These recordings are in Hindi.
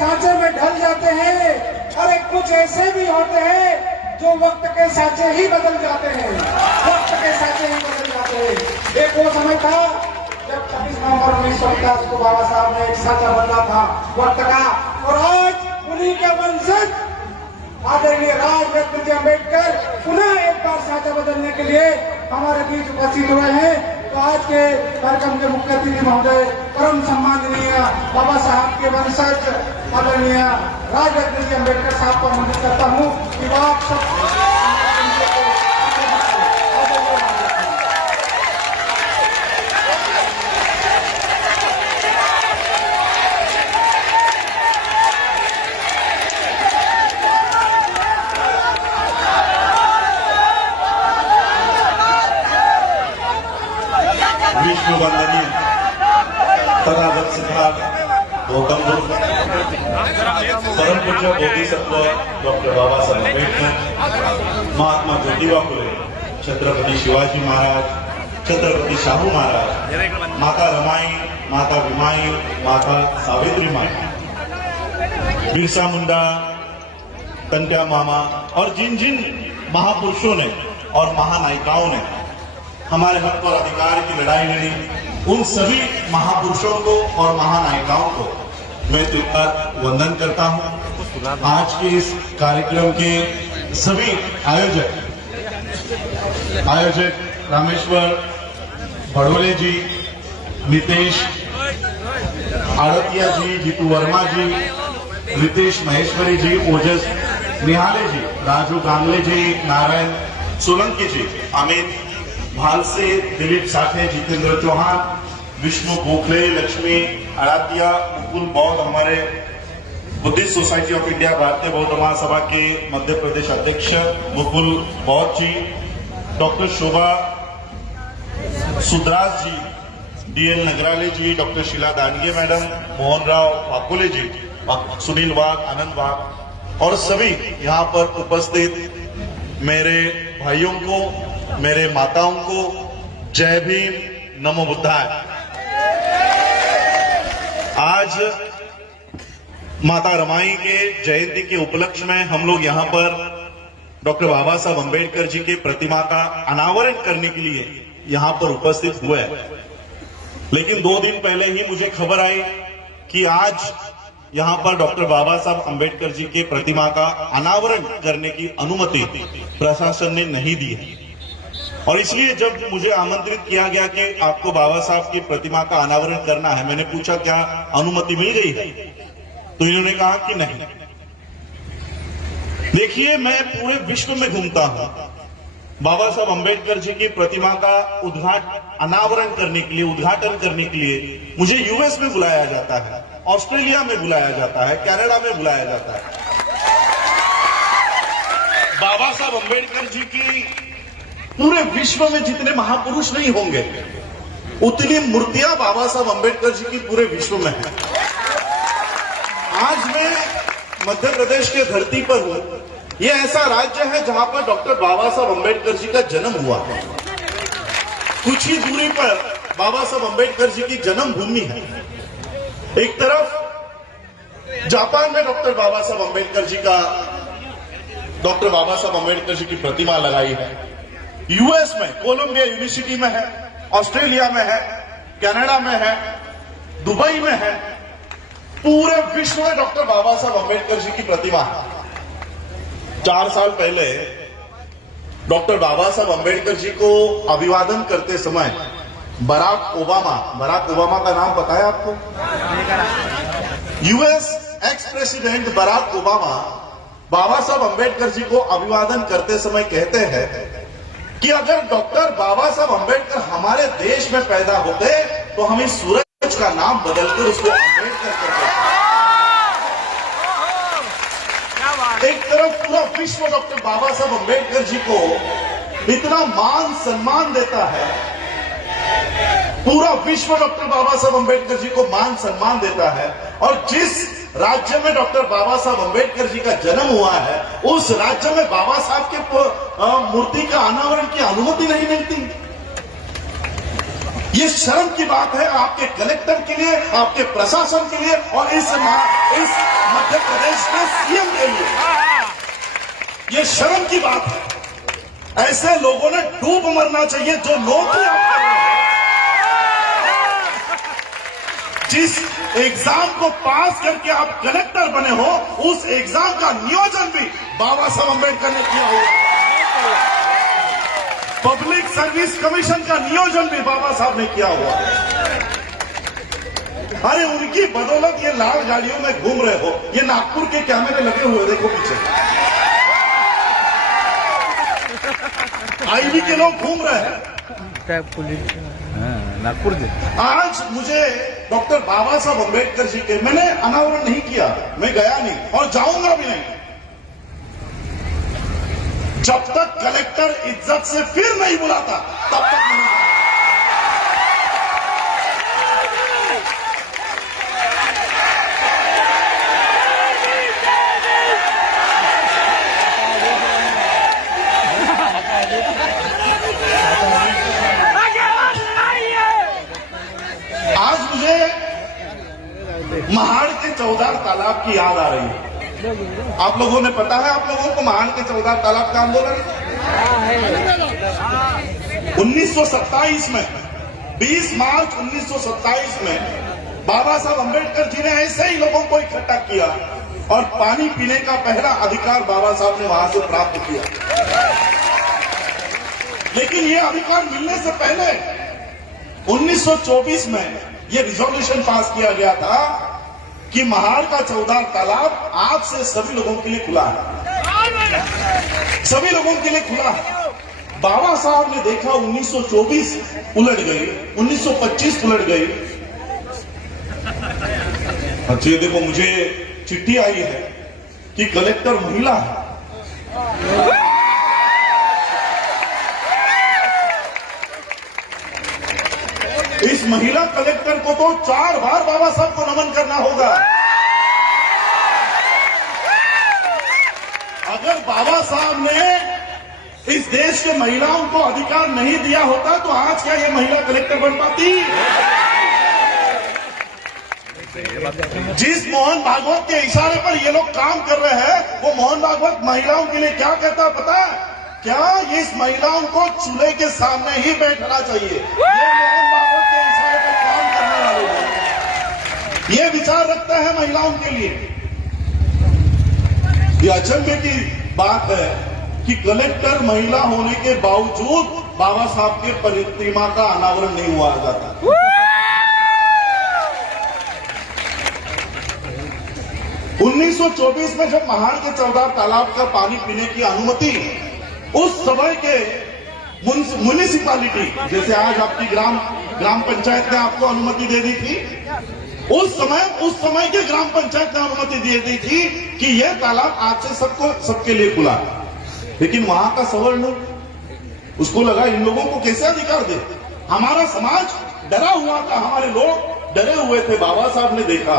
सांचे में ढल जाते हैं, और कुछ ऐसे भी होते हैं जो वक्त के सांचे ही बदल जाते हैं, वक्त के सांचे ही बदल जाते हैं। एक वो समय था जब 26 नवंबर 1950 को बाबा साहब ने एक सांचा बदला था वक्त का, और आज उन्हीं के वंशज आदरणीय राजरत्न जी अम्बेडकर पुनः एक बार सांचा बदलने के लिए हमारे बीच उपस्थित हुए हैं। तो आज के कार्यक्रम के मुख्य अतिथि महोदय, परम सम्माननीय बाबा साहब के वंशज आदरणीय राजरत्न जी अम्बेडकर साहब को आमंत्रित करता हूँ कि आप सब विष्णु वंदनीय तथागत सिद्धार्थ गौतम बुद्ध परम पूज्य बोधिसत्व डॉक्टर बाबा साहब अम्बेडकर, महात्मा ज्योतिबा फुले, छत्रपति शिवाजी महाराज, छत्रपति शाहू महाराज, माता रमाई, माता भीमाई, माता सावित्री माई, बिरसा मुंडा, कनक्या मामा और जिन जिन महापुरुषों ने और महानायिकाओं ने हमारे हक और अधिकार की लड़ाई लड़ी, उन सभी महापुरुषों को और महानायिकाओं को मैं तिलकर वंदन करता हूं। आज के इस कार्यक्रम के सभी आयोजक रामेश्वर भड़ोले जी, नितेश आड़तिया जी, जीतू वर्मा जी, रितेश महेश्वरी जी, ओजस निहाले जी, राजू गांगले जी, नारायण सोलंकी जी, अमित भालसे, दिलीप साठे, जितेंद्र चौहान, विष्णु गोखले, लक्ष्मी अड़ातिया, मुकुल बौद्ध, हमारे बुद्धिस्ट सोसाइटी ऑफ इंडिया भारतीय बौद्ध महासभा के मध्य प्रदेश अध्यक्ष मुकुल बौद्ध जी, डॉक्टर शोभा सुद्रास जी, डीएल नगराले जी, डॉक्टर शीला दांडगे मैडम, मोहन राव वाकोले जी, सुनील वाघ, आनंद वाघ और सभी यहाँ पर उपस्थित मेरे भाइयों को, मेरे माताओं को जय भीम, नमो बुद्धाय। आज माता रमाई के जयंती के उपलक्ष्य में हम लोग यहाँ पर डॉक्टर बाबा साहब अम्बेडकर जी के प्रतिमा का अनावरण करने के लिए यहाँ पर उपस्थित हुए हैं। लेकिन 2 दिन पहले ही मुझे खबर आई कि आज यहाँ पर डॉक्टर बाबा साहब अम्बेडकर जी के प्रतिमा का अनावरण करने की अनुमति प्रशासन ने नहीं दी है, और इसलिए जब मुझे आमंत्रित किया गया कि आपको बाबा साहब की प्रतिमा का अनावरण करना है, मैंने पूछा क्या अनुमति मिल गई है, तो इन्होंने कहा कि नहीं। देखिए, मैं पूरे विश्व में घूमता हूं, बाबा साहब अम्बेडकर जी की प्रतिमा का अनावरण करने के लिए, उद्घाटन करने के लिए मुझे यूएस में बुलाया जाता है, ऑस्ट्रेलिया में बुलाया जाता है, कनाडा में बुलाया जाता है। बाबा साहब अम्बेडकर जी की पूरे विश्व में जितने महापुरुष नहीं होंगे, उतनी मूर्तियां बाबा साहब अम्बेडकर जी की पूरे विश्व में है। आज मैं मध्य प्रदेश के धरती पर हूं। यह ऐसा राज्य है जहां पर डॉक्टर बाबा साहब अम्बेडकर जी का जन्म हुआ है। कुछ ही दूरी पर बाबा साहब अम्बेडकर जी की जन्मभूमि है। एक तरफ जापान में डॉक्टर बाबा साहब अम्बेडकर जी की प्रतिमा लगाई है, यूएस में कोलंबिया यूनिवर्सिटी में है, ऑस्ट्रेलिया में है, कनाडा में है, दुबई में है, पूरे विश्व में डॉक्टर बाबा साहब अम्बेडकर जी की प्रतिमा है। 4 साल पहले डॉक्टर बाबा साहब अम्बेडकर जी को अभिवादन करते समय बराक ओबामा का नाम पता है आपको? US ex president Barack Obama Baba Saheb Ambedkar जी को अभिवादन करते समय कहते हैं कि अगर डॉक्टर बाबा साहब अम्बेडकर हमारे देश में पैदा होते तो हम इस सूरज का नाम बदलकर उसको अम्बेडकर कर देते। एक तरफ पूरा विश्व डॉक्टर बाबा साहब अम्बेडकर जी को इतना मान सम्मान देता है, पूरा विश्व डॉक्टर बाबा साहब अम्बेडकर जी को मान सम्मान देता है, और जिस राज्य में डॉक्टर बाबा साहब अम्बेडकर जी का जन्म हुआ है, उस राज्य में बाबा साहब के मूर्ति का अनावरण की अनुमति नहीं मिलती। ये शर्म की बात है आपके कलेक्टर के लिए, आपके प्रशासन के लिए और इस मध्य प्रदेश के सीएम के लिए। ये शर्म की बात है। ऐसे लोगों ने डूब मरना चाहिए जो नौकरी आप कर रहे हैं। जिस एग्जाम को पास करके आप कलेक्टर बने हो, उस एग्जाम का नियोजन भी बाबा साहब अम्बेडकर ने किया हुआ। पब्लिक सर्विस कमीशन का नियोजन भी बाबा साहब ने किया हुआ। अरे उनकी बदौलत ये लाल गाड़ियों में घूम रहे हो। ये नागपुर के कैमरे लगे हुए देखो पीछे, आईबी के लोग घूम रहे हैं। पुलिस नागपुर के आज मुझे डॉक्टर बाबा साहब अम्बेडकर जी के, मैंने अनावरण नहीं किया, मैं गया नहीं और जाऊंगा भी नहीं जब तक कलेक्टर इज्जत से फिर नहीं बुलाता, तब तक नहीं। आज मुझे महाड़ के चौदार तालाब की याद आ रही है। आप लोगों ने पता है, आप लोगों को महाड़ के चौदार तालाब का आंदोलन 1927 में, 20 मार्च 1927 में बाबा साहब अम्बेडकर जी ने ऐसे ही लोगों को इकट्ठा किया और पानी पीने का पहला अधिकार बाबा साहब ने वहां से प्राप्त किया। लेकिन ये अधिकार मिलने से पहले 1924 में ये रिजोल्यूशन पास किया गया था कि महाड़ का चौदार तालाब आज से सभी लोगों के लिए खुला है, सभी लोगों के लिए खुला है। बाबा साहब ने देखा 1924 उलट गई, 1925 उलट गई। अच्छा देखो, मुझे चिट्ठी आई है कि कलेक्टर महिला है। इस महिला कलेक्टर को तो 4 बार बाबा साहब को नमन करना होगा। अगर बाबा साहब ने इस देश के महिलाओं को अधिकार नहीं दिया होता तो आज क्या ये महिला कलेक्टर बन पाती? जिस मोहन भागवत के इशारे पर ये लोग काम कर रहे हैं, वो मोहन भागवत महिलाओं के लिए क्या कहता है पता है? क्या इस महिलाओं को चूल्हे के सामने ही बैठना चाहिए? ये मोहन भागवत के इशारे पर काम करने वाले लोग ये विचार रखते हैं महिलाओं के लिए। ये अचंभे की बात है कि कलेक्टर महिला होने के बावजूद बाबा साहब के प्रतिमा का अनावरण नहीं हुआ जाता। उन्नीस 1924 में जब महाड़ के चौदार तालाब का पानी पीने की अनुमति उस समय के म्युनिसिपालिटी, जैसे आज आपकी ग्राम पंचायत ने आपको अनुमति दे दी थी, उस समय के ग्राम पंचायत ने अनुमति दे दी थी कि यह तालाब आज से सबके लिए खुला है। लेकिन वहां का सवर्ण उसको लगा इन लोगों को कैसे अधिकार दे। हमारा समाज डरा हुआ था, हमारे लोग डरे हुए थे। बाबा साहब ने देखा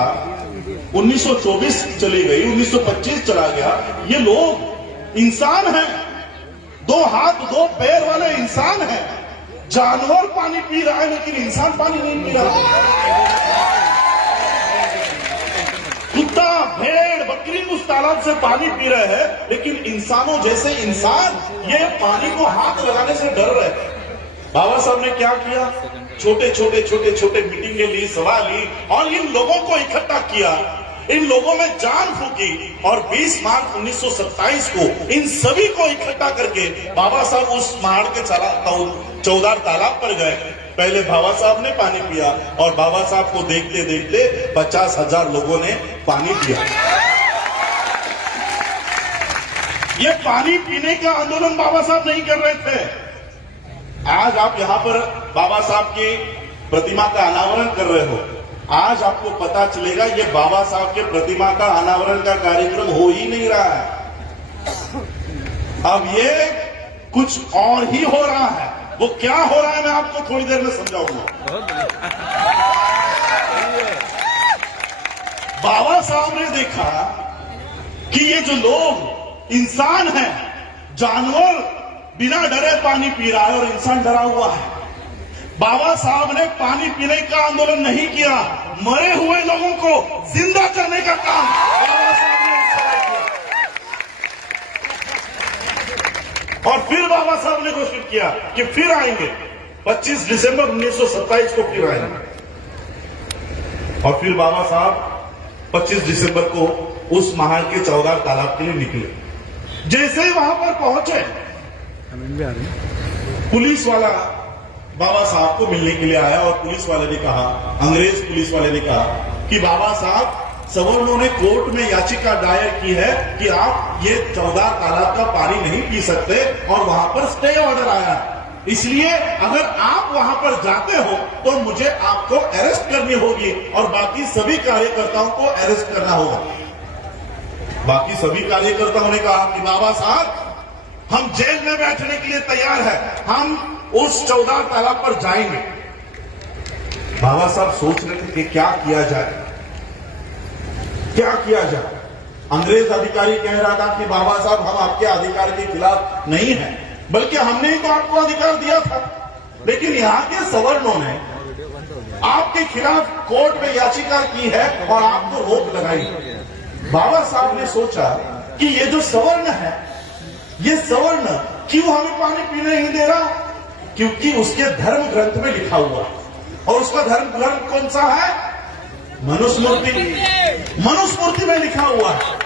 1924 चली गई, 1925 चला गया, ये लोग इंसान हैं, 2 हाथ 2 पैर वाले इंसान हैं। जानवर पानी पी रहा है लेकिन इंसान पानी नहीं पी रहा। कुत्ता, भेड़, बकरी उस तालाब से पानी पी रहे हैं, लेकिन इंसानों जैसे इंसान ये पानी को हाथ लगाने से डर रहे हैं। बाबा साहब ने क्या किया? छोटे छोटे मीटिंगें ली, सभा ली और इन लोगों को इकट्ठा किया, इन लोगों में जान फूकी और 20 मार्च 1927 को इन सभी को इकट्ठा करके बाबा साहब उस महाड़ के चौदार तालाब पर गए। पहले बाबा साहब ने पानी पिया और बाबा साहब को देखते देखते 50,000 लोगों ने पानी पिया। ये पानी पीने का आंदोलन बाबा साहब नहीं कर रहे थे। आज आप यहाँ पर बाबा साहब की प्रतिमा का अनावरण कर रहे हो। आज आपको पता चलेगा ये बाबा साहब के प्रतिमा का अनावरण का कार्यक्रम हो ही नहीं रहा है। अब ये कुछ और ही हो रहा है। वो क्या हो रहा है मैं आपको थोड़ी देर में समझाऊंगा। बाबा साहब ने देखा कि ये जो लोग इंसान हैं, जानवर बिना डरे पानी पी रहा है और इंसान डरा हुआ है। बाबा साहब ने पानी पीने का आंदोलन नहीं किया, मरे हुए लोगों को जिंदा करने का काम बाबा साहब ने उस समय किया। और फिर बाबा साहब ने घोषित किया कि फिर आएंगे, 25 दिसंबर 1927 को फिर आएंगे। और फिर बाबा साहब 25 दिसंबर को उस महाड़ के 14 तालाब के लिए निकले। जैसे ही वहां पर पहुंचे, पुलिस वाला बाबा साहब को मिलने के लिए आया और पुलिस वाले ने कहा, अंग्रेज पुलिस वाले ने कहा कि बाबा साहब, सवर्णों ने कोर्ट में याचिका दायर की है कि आप ये 14 तालाब का पानी नहीं पी सकते और वहां पर स्टे ऑर्डर आया, इसलिए अगर आप वहां पर जाते हो तो मुझे आपको अरेस्ट करनी होगी और बाकी सभी कार्यकर्ताओं को अरेस्ट करना होगा। बाकी सभी कार्यकर्ताओं ने कहा कि बाबा साहब, हम जेल में बैठने के लिए तैयार है, हम उस 14 तालाब पर जाएंगे। बाबा साहब सोच रहे थे कि क्या किया जाए, क्या किया जाए। अंग्रेज अधिकारी कह रहा था कि बाबा साहब, हम आपके अधिकार के खिलाफ नहीं हैं, बल्कि हमने ही तो आपको अधिकार दिया था। लेकिन यहाँ के सवर्णों ने आपके खिलाफ कोर्ट में याचिका की है और आपको रोक लगाई। बाबा साहब ने सोचा कि ये जो सवर्ण है, ये सवर्ण क्यों हमें पानी पीने नहीं दे रहा? क्योंकि उसके धर्म ग्रंथ में लिखा हुआ, और उसका धर्म ग्रंथ कौन सा है? मनुस्मृति। मनुस्मृति में लिखा हुआ है।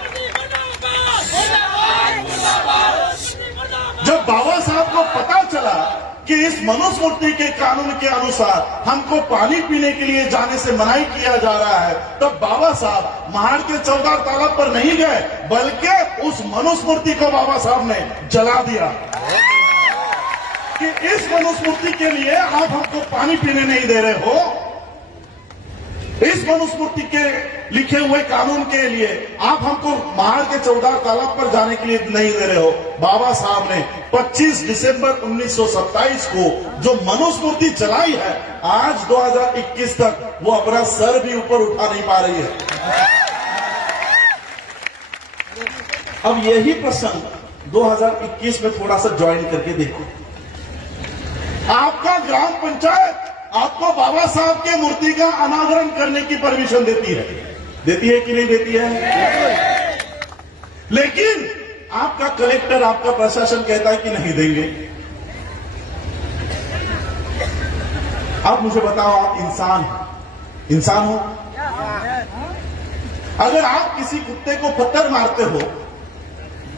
जब बाबा साहब को पता चला कि इस मनुस्मृति के कानून के अनुसार हमको पानी पीने के लिए जाने से मनाही किया जा रहा है, तब बाबा साहब महाड़ के 14 तालाब पर नहीं गए, बल्कि उस मनुस्मृति को बाबा साहब ने जला दिया कि इस मनुस्मृति के लिए आप हमको पानी पीने नहीं दे रहे हो, इस मनुस्मृति के लिखे हुए कानून के लिए आप हमको महाड़ के 14 तालाब पर जाने के लिए नहीं दे रहे हो। बाबा साहब ने 25 दिसंबर 1927 को जो मनुस्मृति चलाई है, आज 2021 तक वो अपना सर भी ऊपर उठा नहीं पा रही है। अब यही प्रसंग 2021 में थोड़ा सा ज्वाइन करके देखो। आपका ग्राम पंचायत आपको बाबा साहब के मूर्ति का अनावरण करने की परमिशन देती है कि नहीं देती है? लेकिन आपका कलेक्टर, आपका प्रशासन कहता है कि नहीं देंगे। अब मुझे बताओ, आप इंसान हो? अगर आप किसी कुत्ते को पत्थर मारते हो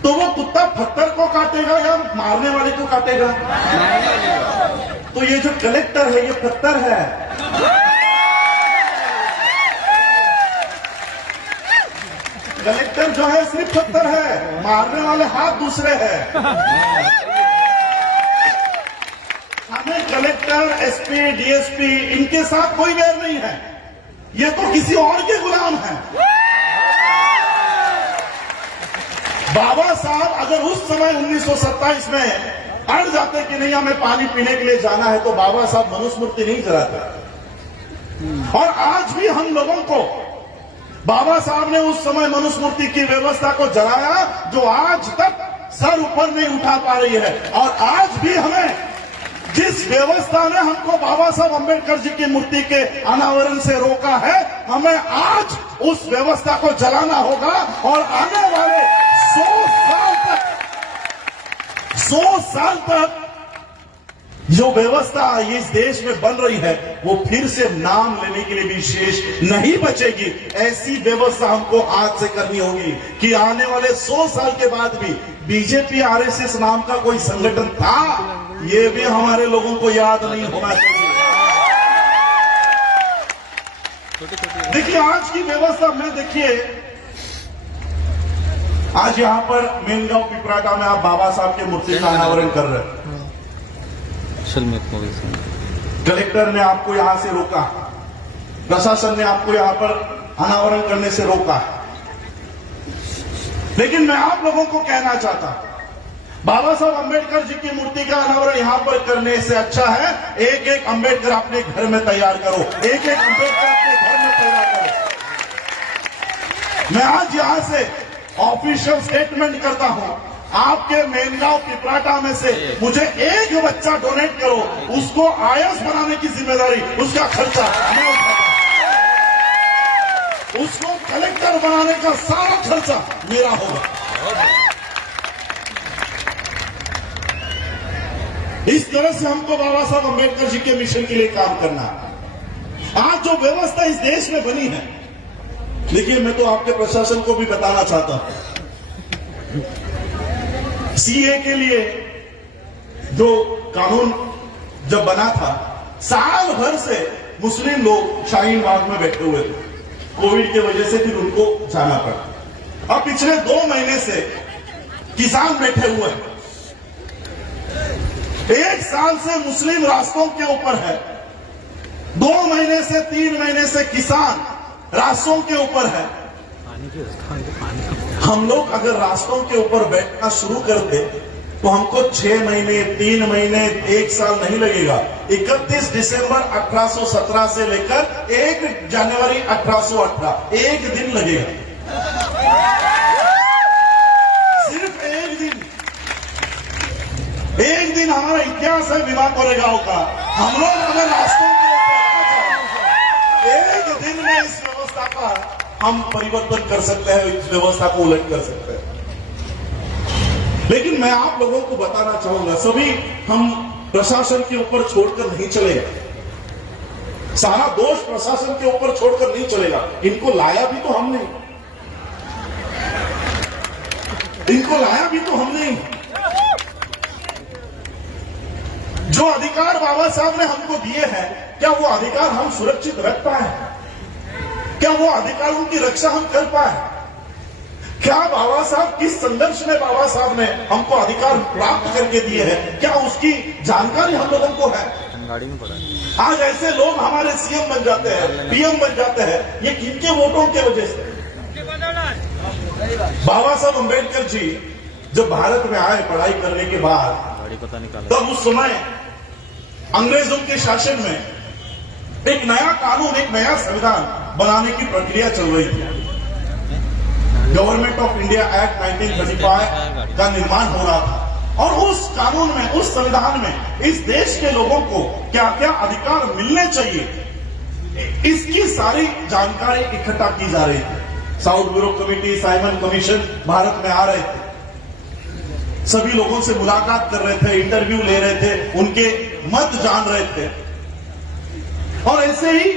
तो वो कुत्ता पत्थर को काटेगा या मारने वाले को काटेगा? तो ये जो कलेक्टर है, ये पत्थर है। कलेक्टर जो है सिर्फ पत्थर है, मारने वाले हाथ दूसरे हैं। हमें कलेक्टर, एसपी, डीएसपी इनके साथ कोई वैर नहीं है, ये तो किसी और के गुलाम हैं। बाबा साहब अगर उस समय 1927 में अड़ जाते कि नहीं हमें पानी पीने के लिए जाना है, तो बाबा साहब मनुस्मृति नहीं जलाते। और आज भी हम लोगों को बाबा साहब ने उस समय मनुस्मृति की व्यवस्था को जलाया, जो आज तक सर ऊपर नहीं उठा पा रही है। और आज भी हमें जिस व्यवस्था ने हमको बाबा साहब अंबेडकर जी की मूर्ति के अनावरण से रोका है, हमें आज उस व्यवस्था को जलाना होगा। और आने वाले 100 साल तक जो व्यवस्था इस देश में बन रही है, वो फिर से नाम लेने के लिए भी शेष नहीं बचेगी। ऐसी व्यवस्था हमको आज से करनी होगी कि आने वाले 100 साल के बाद भी बीजेपी, आरएसएस नाम का कोई संगठन था, ये भी हमारे लोगों को याद नहीं होना चाहिए। देखिए आज की व्यवस्था में, देखिए आज यहां पर मेनगांव पिपराटा में आप बाबा साहब के मूर्ति का अनावरण कर रहे हैं। कलेक्टर ने आपको यहां से रोका, प्रशासन ने आपको यहां पर अनावरण करने से रोका। लेकिन मैं आप लोगों को कहना चाहता हूं, बाबा साहब अंबेडकर जी की मूर्ति का अनावरण यहां पर करने से अच्छा है एक एक अंबेडकर अपने घर में तैयार करो, एक एक अंबेडकर अपने घर में तैयार करो। मैं आज यहां से ऑफिशियल स्टेटमेंट करता हूं आपके मेनगांव पिपराटा में से मुझे एक बच्चा डोनेट करो, उसको आईएएस बनाने की जिम्मेदारी, उसका खर्चा मैं उठाता हूं। उसको कलेक्टर बनाने का सारा खर्चा मेरा होगा। इस तरह से हमको बाबा साहब अम्बेडकर जी के मिशन के लिए काम करना है। आज जो व्यवस्था इस देश में बनी है, देखिए मैं तो आपके प्रशासन को भी बताना चाहता हूं, सीए के लिए जो कानून जब बना था, साल भर से मुस्लिम लोग शाहीन बाग में बैठे हुए थे। कोविड की वजह से फिर उनको जाना पड़ा। अब पिछले 2 महीने से किसान बैठे हुए हैं। 1 साल से मुस्लिम रास्तों के ऊपर है, 2 महीने से 3 महीने से किसान रास्तों के ऊपर है। हम लोग अगर रास्तों के ऊपर बैठना शुरू कर दे तो हमको 6 महीने, 3 महीने, 1 साल नहीं लगेगा। 31 दिसंबर 1817 से लेकर 1 जनवरी 1818 1 दिन लगेगा, सिर्फ 1 दिन। 1 दिन हमारा इतिहास है बीमा कोरेगांव का। हम लोग अगर रास्तों के ऊपर 1 दिन में इस व्यवस्था का हम परिवर्तन कर सकते हैं, इस व्यवस्था को उलट कर सकते हैं। लेकिन मैं आप लोगों को बताना चाहूंगा, सभी हम प्रशासन के ऊपर छोड़कर नहीं चलेगा। सारा दोष प्रशासन के ऊपर छोड़कर नहीं चलेगा। इनको लाया भी तो हमने, इनको लाया भी तो हमने। जो अधिकार बाबा साहब ने हमको दिए हैं, क्या वो अधिकार हम सुरक्षित रख पाए? क्या वो अधिकार उनकी रक्षा हम कर पाए? क्या बाबा साहब, किस संघर्ष में बाबा साहब ने हमको अधिकार प्राप्त करके दिए हैं, क्या उसकी जानकारी हम लोगों को है? आज ऐसे लोग हमारे सीएम बन जाते हैं, पीएम बन जाते हैं, ये किनके वोटों के वजह से? बाबा साहब अम्बेडकर जी जब भारत में आए पढ़ाई करने के बाद, तब उस समय अंग्रेजों के शासन में एक नया कानून, एक नया संविधान बनाने की प्रक्रिया चल रही थी। गवर्नमेंट ऑफ इंडिया एक्ट 1935 का निर्माण हो रहा था और उस कानून में, उस संविधान में इस देश के लोगों को क्या क्या अधिकार मिलने चाहिए, इसकी सारी जानकारी इकट्ठा की जा रही थी। South bureau committee, Simon commission Bharat में आ रहे थे, सभी लोगों से मुलाकात कर रहे थे, इंटरव्यू ले रहे थे, उनके मत जान रहे थे। और ऐसे ही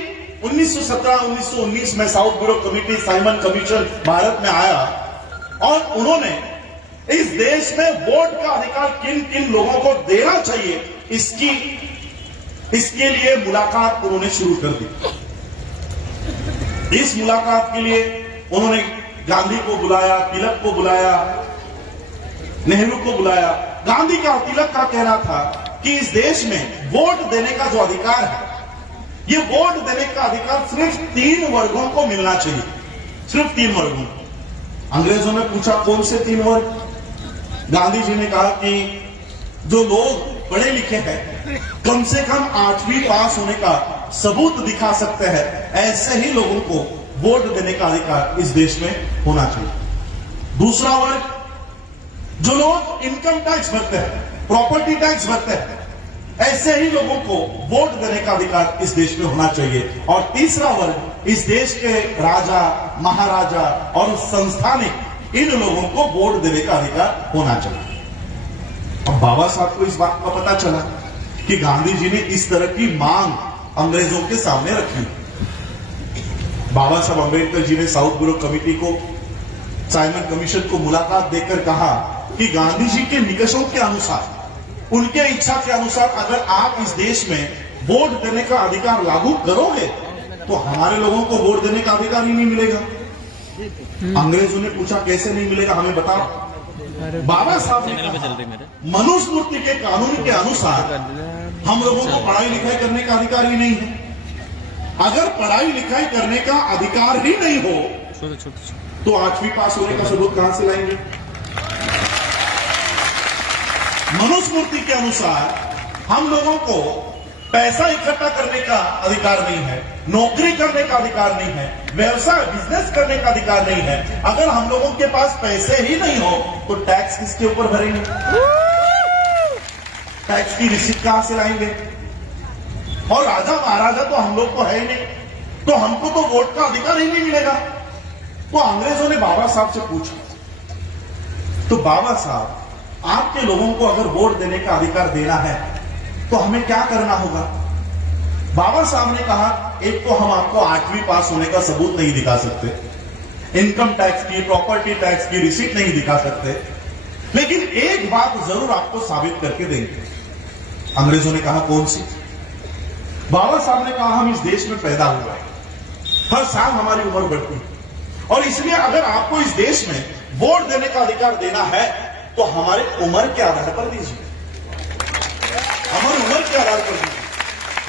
1917-1919 में south bureau committee, Simon commission Bharat में आया और उन्होंने इस देश में वोट का अधिकार किन किन लोगों को देना चाहिए, इसके लिए मुलाकात उन्होंने शुरू कर दी। इस मुलाकात के लिए उन्होंने गांधी को बुलाया, तिलक को बुलाया, नेहरू को बुलाया। गांधी का, तिलक का कहना था कि इस देश में वोट देने का जो अधिकार है, ये वोट देने का अधिकार सिर्फ 3 वर्गों को मिलना चाहिए, सिर्फ 3 वर्गों को। अंग्रेजों ने पूछा कौन से 3 वर्ग? गांधी जी ने कहा कि जो लोग पढ़े लिखे हैं, कम से कम 8वीं पास होने का सबूत दिखा सकते हैं, ऐसे ही लोगों को वोट देने का अधिकार इस देश में होना चाहिए। दूसरा वर्ग, जो लोग इनकम टैक्स भरते हैं, प्रॉपर्टी टैक्स भरते हैं, ऐसे ही लोगों को वोट देने का अधिकार इस देश में होना चाहिए। और तीसरा वर्ग, इस देश के राजा, महाराजा और संस्थानिक, इन लोगों को वोट देने का अधिकार होना चाहिए। अब बाबा साहब को इस बात का पता चला कि गांधी जी ने इस तरह की मांग अंग्रेजों के सामने रखी। बाबा साहब अम्बेडकर जी ने साउथ ब्यूरो कमेटी को, साइमन कमीशन को मुलाकात देकर कहा कि गांधी जी के निकषों के अनुसार, उनके इच्छा के अनुसार अगर आप इस देश में वोट देने का अधिकार लागू करोगे तो हमारे लोगों को वोट देने का अधिकार ही नहीं मिलेगा। अंग्रेजों ने पूछा कैसे नहीं मिलेगा, हमें बताओ। बाबा साहब ने कहा मनुस्मृति के कानून के अनुसार हम लोगों को पढ़ाई लिखाई करने का अधिकार ही नहीं है। अगर पढ़ाई लिखाई करने का अधिकार ही नहीं हो तो 8वीं पास होने का सबूत कहां से लाएंगे? मनुस्मृति के अनुसार हम लोगों को पैसा इकट्ठा करने का अधिकार नहीं है, नौकरी करने का अधिकार नहीं है, व्यवसाय बिजनेस करने का अधिकार नहीं है। अगर हम लोगों के पास पैसे ही नहीं हो तो टैक्स किसके ऊपर भरेंगे? टैक्स की रिसीट कहां से लाएंगे? और राजा महाराजा तो हम लोग को है ही नहीं, तो हमको तो वोट का अधिकार ही नहीं मिलेगा। तो अंग्रेजों ने बाबा साहब से पूछा, तो बाबा साहब आपके लोगों को अगर वोट देने का अधिकार देना है तो हमें क्या करना होगा? बाबा साहब ने कहा, एक तो हम आपको 8वीं पास होने का सबूत नहीं दिखा सकते, इनकम टैक्स की, प्रॉपर्टी टैक्स की रिसीट नहीं दिखा सकते, लेकिन एक बात जरूर आपको साबित करके देंगे। अंग्रेजों ने कहा, कौन सी? बाबा साहब ने कहा, हम इस देश में पैदा हुए हैं, हर साल हमारी उम्र बढ़ती है, और इसलिए अगर आपको इस देश में वोट देने का अधिकार देना है तो हमारे उम्र के आधार पर दीजिए, हमारी उम्र के आधार पर दीजिए।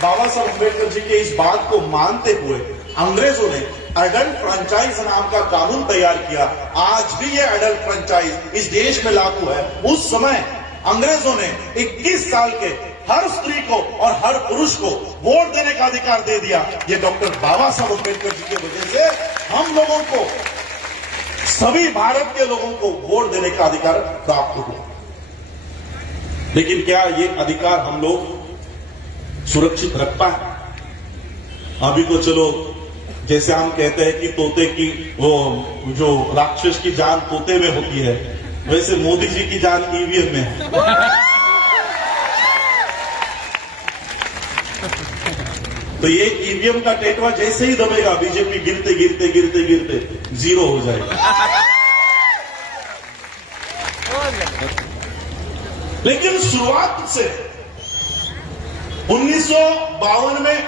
बाबा साहब अम्बेडकर जी के इस बात को मानते हुए अंग्रेजों ने एडल्ट फ्रेंचाइज नाम का कानून तैयार किया। आज भी ये एडल्ट फ्रेंचाइज इस देश में लागू है। उस समय अंग्रेजों ने 21 साल के हर स्त्री को और हर पुरुष को वोट देने का अधिकार दे दिया। ये डॉक्टर बाबा साहब अम्बेडकर जी की वजह से हम लोगों को, सभी भारत के लोगों को वोट देने का अधिकार प्राप्त हुआ। लेकिन क्या ये अधिकार हम लोग सुरक्षित रख पाए? अभी तो चलो, जैसे हम कहते हैं कि तोते की, वो जो राक्षस की जान तोते में होती है, वैसे मोदी जी की जान ईवीएम में है। तो ये ईवीएम का टेटवा जैसे ही दबेगा, बीजेपी गिरते गिरते गिरते गिरते जीरो हो जाएगा। लेकिन शुरुआत से 1952 में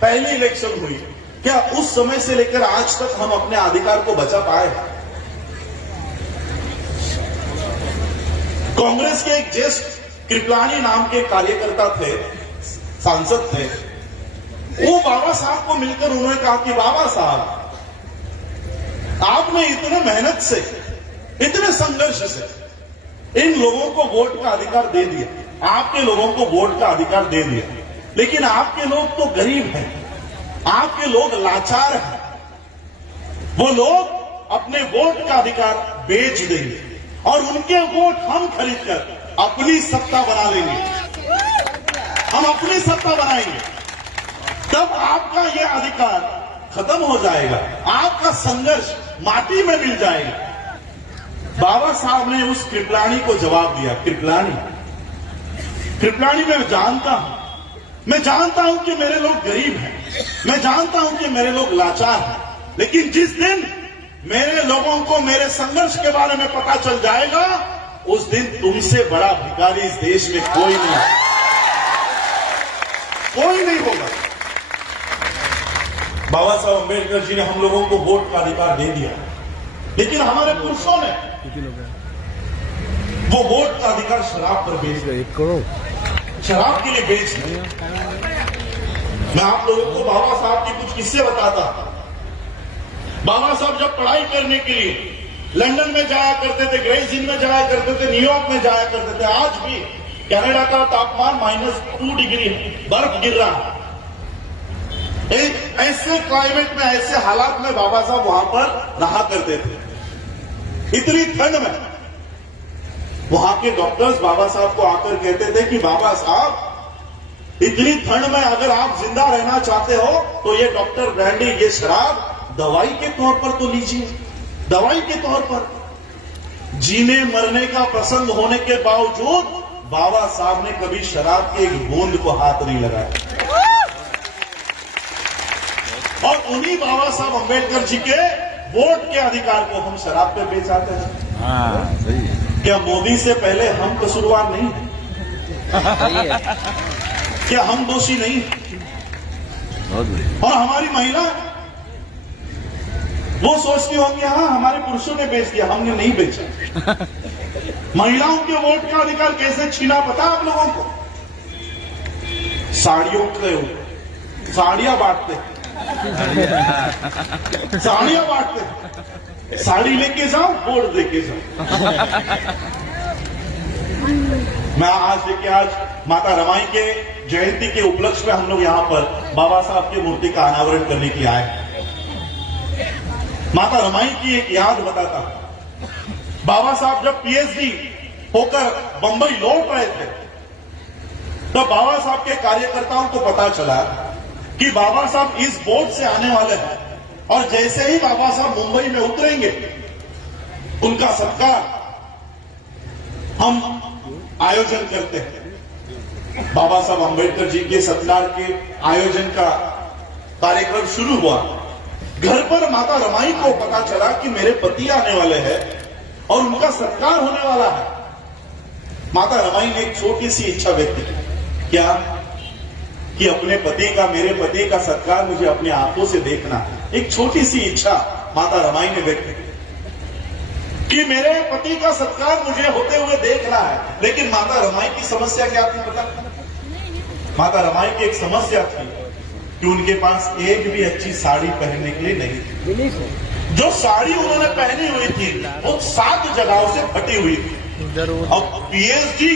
पहली इलेक्शन हुई, क्या उस समय से लेकर आज तक हम अपने अधिकार को बचा पाए? कांग्रेस के एक ज्येष्ठ कृपलानी नाम के कार्यकर्ता थे, सांसद थे, वो बाबा साहब को मिलकर उन्होंने कहा कि बाबा साहब, आपने इतने मेहनत से, इतने संघर्ष से इन लोगों को वोट का अधिकार दे दिया, आपके लोगों को वोट का अधिकार दे दिया, लेकिन आपके लोग तो गरीब हैं, आपके लोग लाचार हैं, वो लोग अपने वोट का अधिकार बेच देंगे और उनके वोट हम खरीदकर अपनी सत्ता बना लेंगे, हम अपनी सत्ता बनाएंगे, तब आपका यह अधिकार खत्म हो जाएगा, आपका संघर्ष माटी में मिल जाएगा। बाबा साहब ने उस कृपलानी को जवाब दिया, कृपलानी मैं जानता हूं कि मेरे लोग गरीब हैं, मैं जानता हूं कि मेरे लोग लाचार हैं, लेकिन जिस दिन मेरे लोगों को मेरे संघर्ष के बारे में पता चल जाएगा, उस दिन तुमसे बड़ा भिखारी इस देश में कोई नहीं है, कोई नहीं होगा। बाबा साहब अम्बेडकर जी ने हम लोगों को वोट का अधिकार दे दिया, लेकिन हमारे पुरुषों ने वो वोट का अधिकार शराब पर बेच दिया, 1 करोड़ शराब के लिए बेच दिया। मैं आप लोगों को बाबा साहब की कुछ किस्से बताता। बाबा साहब जब पढ़ाई करने के लिए लंदन में जाया करते थे, ग्रेस इन में जाया करते थे, न्यूयॉर्क में जाया करते थे, आज भी कनाडा का तापमान -2 डिग्री है, बर्फ गिर रहा है। ऐसे क्लाइमेट में, ऐसे हालात में बाबा साहब वहां पर रहा करते थे। इतनी ठंड में वहां के डॉक्टर्स बाबा साहब को आकर कहते थे कि बाबा साहब, इतनी ठंड में अगर आप जिंदा रहना चाहते हो तो ये डॉक्टर ब्रांडी, ये शराब दवाई के तौर पर तो लीजिए, दवाई के तौर पर। जीने मरने का प्रसंग होने के बावजूद बाबा साहब ने कभी शराब की एक बूंद को हाथ नहीं लगाया। और उन्हीं बाबा साहब अम्बेडकर जी के वोट के अधिकार को हम शराब पे बेच आते हैं। हाँ, सही है। क्या मोदी से पहले हम कसूरवार नहीं हैं? क्या हम दोषी नहीं हैं? बहुत बढ़िया। और हमारी महिला वो सोचती होंगी, हाँ हमारे पुरुषों ने बेच दिया, हमने नहीं बेचा। महिलाओं के वोट का अधिकार कैसे छीना पता आप लोगों को? साड़ियों के साड़ियां बांटते, साड़ियां बांटते, साड़ी लेके जाओ, वोट देके जाओ। मैं आज माता रमाई के जयंती के उपलक्ष्य में हम लोग यहाँ पर बाबा साहब की मूर्ति का अनावरण करने के लिए आए। माता रमाई की एक याद बताता हूं। बाबा साहब जब पीएचडी होकर बंबई लौट रहे थे, तब बाबा साहब के कार्यकर्ताओं को पता चला कि बाबा साहब इस बोट से आने वाले हैं, और जैसे ही बाबा साहब मुंबई में उतरेंगे, उनका सत्कार हम आयोजन करते हैं। बाबा साहब अंबेडकर जी के सत्कार के आयोजन का कार्यक्रम शुरू हुआ। घर पर माता रमाई को पता चला कि मेरे पति आने वाले हैं और उनका सत्कार होने वाला है। माता रमाई ने एक छोटी सी इच्छा व्यक्त की। क्या? कि अपने पति का, मेरे पति का सत्कार मुझे अपने आंखों से देखना है। एक छोटी सी इच्छा माता रमाई ने व्यक्त की कि मेरे पति का सत्कार मुझे होते हुए देखना है। लेकिन माता रमाई की समस्या क्या थी पता? माता रमाई की एक समस्या थी कि उनके पास एक भी अच्छी साड़ी पहनने के लिए नहीं थी। जो साड़ी उन्होंने पहनी हुई थी वो 7 जगहों से फटी हुई थी। अब पीएचडी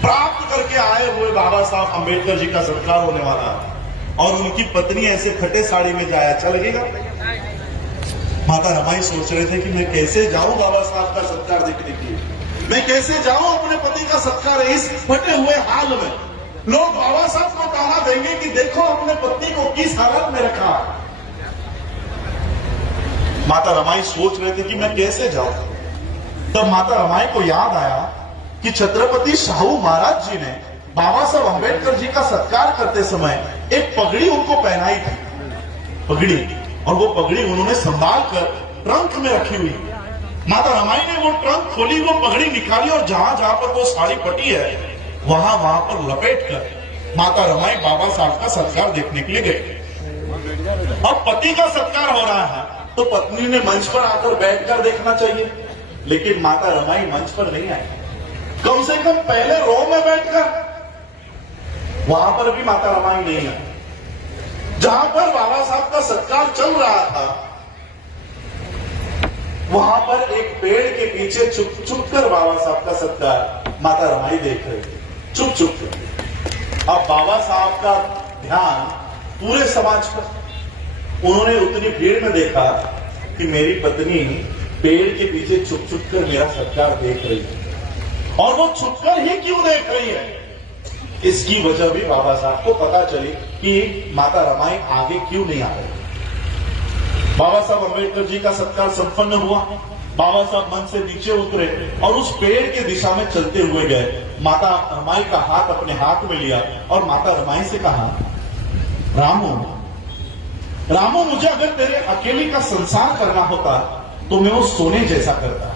प्राप्त करके आए हुए बाबा साहब अंबेडकर जी का सत्कार होने वाला है और उनकी पत्नी ऐसे फटे साड़ी में जाए, अच्छा लगेगा? माता रमाई सोच रहे थे कि मैं कैसे जाऊं बाबा साहब का सत्कार देखने के लिए, मैं कैसे जाऊं अपने पति का सत्कार इस फटे हुए हाल में। लोग बाबा साहब को ताना देंगे कि देखो अपने पत्नी को किस हालत में रखा। माता रमाई सोच रहे थे कि मैं कैसे जाऊं। तब माता रमाई को याद आया कि छत्रपति शाहू महाराज जी ने बाबा साहब अंबेडकर जी का सत्कार करते समय एक पगड़ी उनको पहनाई थी, पगड़ी, और वो पगड़ी उन्होंने संभाल कर ट्रंक में रखी हुई। माता रमाई ने वो ट्रंक खोली, वो पगड़ी निकाली और जहां जहां पर वो साड़ी फटी है वहां पर लपेट कर माता रमाई बाबा साहब का सत्कार देखने के लिए गए। अब पति का सत्कार हो रहा है तो पत्नी ने मंच पर आकर बैठकर देखना चाहिए, लेकिन माता रमाई मंच पर नहीं आई। कम से कम पहले रो में बैठकर, वहां पर भी माता रमाई नहीं आई। जहां पर बाबा साहब का सत्कार चल रहा था वहां पर एक पेड़ के पीछे छुप छुप कर बाबा साहब का सत्कार माता रमाई देख रही थी, चुप चुप कर। अब बाबा साहब का ध्यान पूरे समाज पर। उन्होंने उतनी भीड़ में देखा कि मेरी पत्नी पेड़ के पीछे छुप छुप कर मेरा सत्कार देख रही है, और वो छुपकर ही क्यों देख रही है, इसकी वजह भी बाबा साहब को पता चली कि माता रमाई आगे क्यों नहीं आ रही। बाबा साहब अंबेडकर जी का सत्कार संपन्न हुआ। बाबा साहब मंच से नीचे उतरे और उस पेड़ के दिशा में चलते हुए गए। माता रमाई का हाथ अपने हाथ में लिया और माता रमाई से कहा, रामू, रामू, मुझे अगर तेरे अकेले का संसार करना होता तो मैं वो सोने जैसा करता।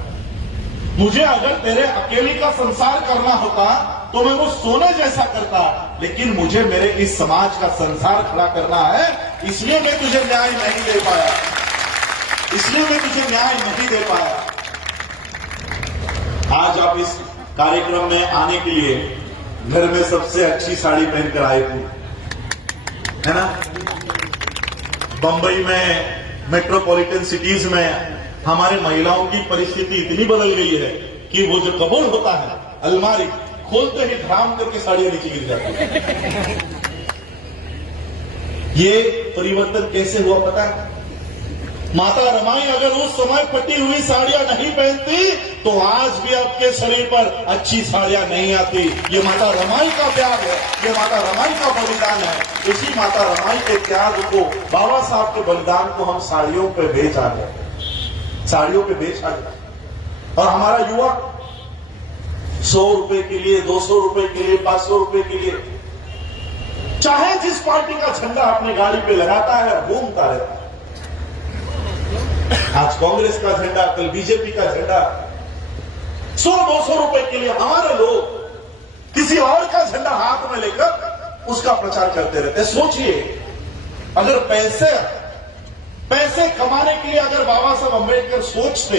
मुझे अगर तेरे अकेले का संसार करना होता तो मैं वो सोने जैसा करता, लेकिन मुझे मेरे इस समाज का संसार खड़ा करना है, इसलिए मैं तुझे न्याय नहीं दे पाया, इसलिए मैं तुझे न्याय नहीं दे पाया। आज आप इस कार्यक्रम में आने के लिए घर में सबसे अच्छी साड़ी पहनकर आए थे, है ना? बंबई में, मेट्रोपॉलिटन सिटीज में हमारे महिलाओं की परिस्थिति इतनी बदल गई है कि वो जो कबोर्ड होता है, अलमारी खोलते ही धड़ाम करके साड़ियां नीचे गिर जाती है। ये परिवर्तन कैसे हुआ पता है? माता रमाई अगर उस समय फटी हुई साड़ियां नहीं पहनती तो आज भी आपके शरीर पर अच्छी साड़ियां नहीं आती। ये माता रमाई का त्याग है, ये माता रमाई का बलिदान है। इसी माता रमाई के त्याग को, बाबा साहब के बलिदान को हम साड़ियों पे बेच आ गए, साड़ियों पे बेच आ गए। और हमारा युवा 100 रुपए के लिए, 200 रुपए के लिए, 500 रुपए के लिए, चाहे जिस पार्टी का झंडा अपनी गाड़ी पे लगाता है, घूमता रहता है। आज कांग्रेस का झंडा, कल बीजेपी का झंडा, 100-200 रुपए के लिए हमारे लोग किसी और का झंडा हाथ में लेकर उसका प्रचार करते रहते। सोचिए, अगर पैसे कमाने के लिए अगर बाबा साहब अंबेडकर सोचते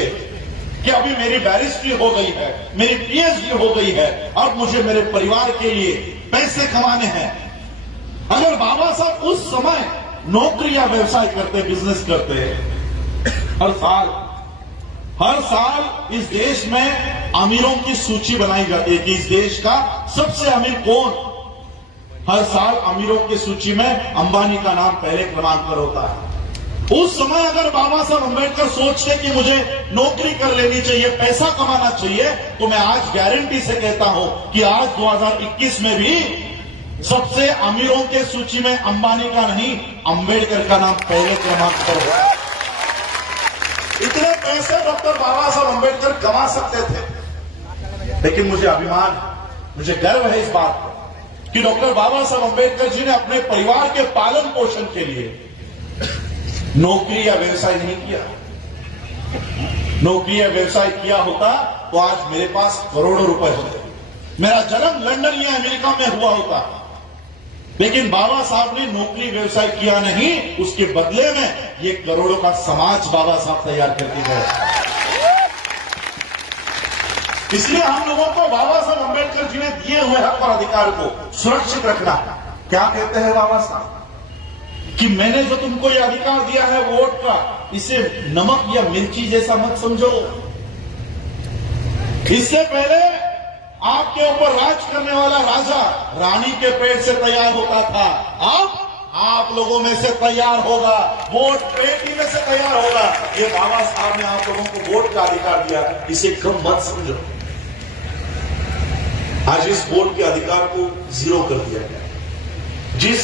कि अभी मेरी बैरिस्ट्री हो गई है, मेरी पीएचडी हो गई है, अब मुझे मेरे परिवार के लिए पैसे कमाने हैं, अगर बाबा साहब उस समय नौकरी या व्यवसाय करते, बिजनेस करते, हर साल इस देश में अमीरों की सूची बनाई जाती है कि इस देश का सबसे अमीर कौन? हर साल अमीरों की सूची में अंबानी का नाम पहले क्रमांक पर होता है। उस समय अगर बाबा साहब अम्बेडकर सोचते कि मुझे नौकरी कर लेनी चाहिए, पैसा कमाना चाहिए, तो मैं आज गारंटी से कहता हूं कि आज 2021 में भी सबसे अमीरों के सूची में अंबानी का नहीं, अम्बेडकर का नाम पहले क्रमांक पर होगा। इतने पैसे डॉक्टर बाबा साहब अम्बेडकर कमा सकते थे, लेकिन मुझे अभिमान, मुझे गर्व है इस बात पर कि डॉक्टर बाबा साहब अम्बेडकर जी ने अपने परिवार के पालन पोषण के लिए नौकरी या व्यवसाय नहीं किया। नौकरी या व्यवसाय किया होता तो आज मेरे पास करोड़ों रुपए होते, मेरा जन्म लंदन या अमेरिका में हुआ होता। लेकिन बाबा साहब ने नौकरी व्यवसाय किया नहीं, उसके बदले में ये करोड़ों का समाज बाबा साहब तैयार करके गए। इसलिए हम लोगों को बाबा साहब अम्बेडकर जी ने दिए हुए हक और अधिकार को सुरक्षित रखना। क्या कहते हैं बाबा साहब कि मैंने जो तुमको ये अधिकार दिया है वोट का, इसे नमक या मिर्ची जैसा मत समझो। इससे पहले आपके ऊपर राज करने वाला राजा रानी के पेट से तैयार होता था, अब आप लोगों में से तैयार होगा, वोट पेटी में से तैयार होगा। ये बाबा साहब ने आप लोगों को वोट का अधिकार दिया, इसे कम मत समझो। आज इस वोट के अधिकार को जीरो कर दिया गया। जिस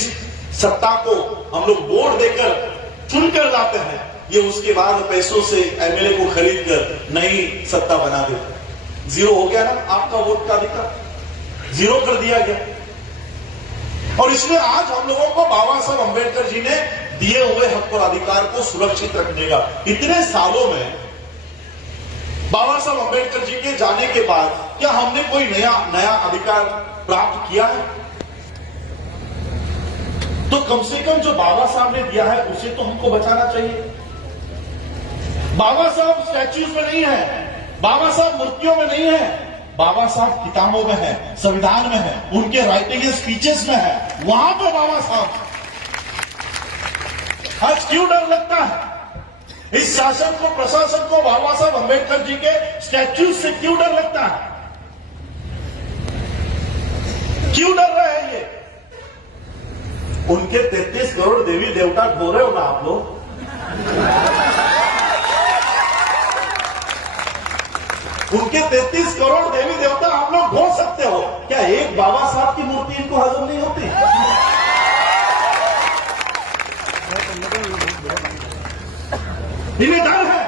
सत्ता को हम लोग वोट देकर चुनकर लाते हैं, ये उसके बाद पैसों से एमएलए को खरीद कर नई सत्ता बना देते हैं। जीरो हो गया ना आपका वोट का अधिकार, जीरो कर दिया गया। और इसलिए आज हम लोगों को बाबा साहब अम्बेडकर जी ने दिए हुए हक और अधिकार को सुरक्षित रखने का, इतने सालों में बाबा साहब अम्बेडकर जी के जाने के बाद क्या हमने कोई नया अधिकार प्राप्त किया है? तो कम से कम जो बाबा साहब ने दिया है उसे तो हमको बचाना चाहिए। बाबा साहब स्टैच्यूज में नहीं है, बाबा साहब मूर्तियों में नहीं है, बाबा साहब किताबों में है, संविधान में है, उनके राइटिंग स्पीचेस में है, वहां पे बाबा साहब। आज क्यों डर लगता है इस शासन को, प्रशासन को, बाबा साहब अम्बेडकर जी के स्टैच्यूज से क्यों डर लगता है? क्यों डर रहे हैं ये? उनके 33 करोड़ देवी देवता ढो रहे हो ना आप लोग। उनके 33 करोड़ देवी देवता आप लोग ढो सकते हो, क्या एक बाबा साहब की मूर्ति इनको हजम नहीं होती? इन्हें डर है,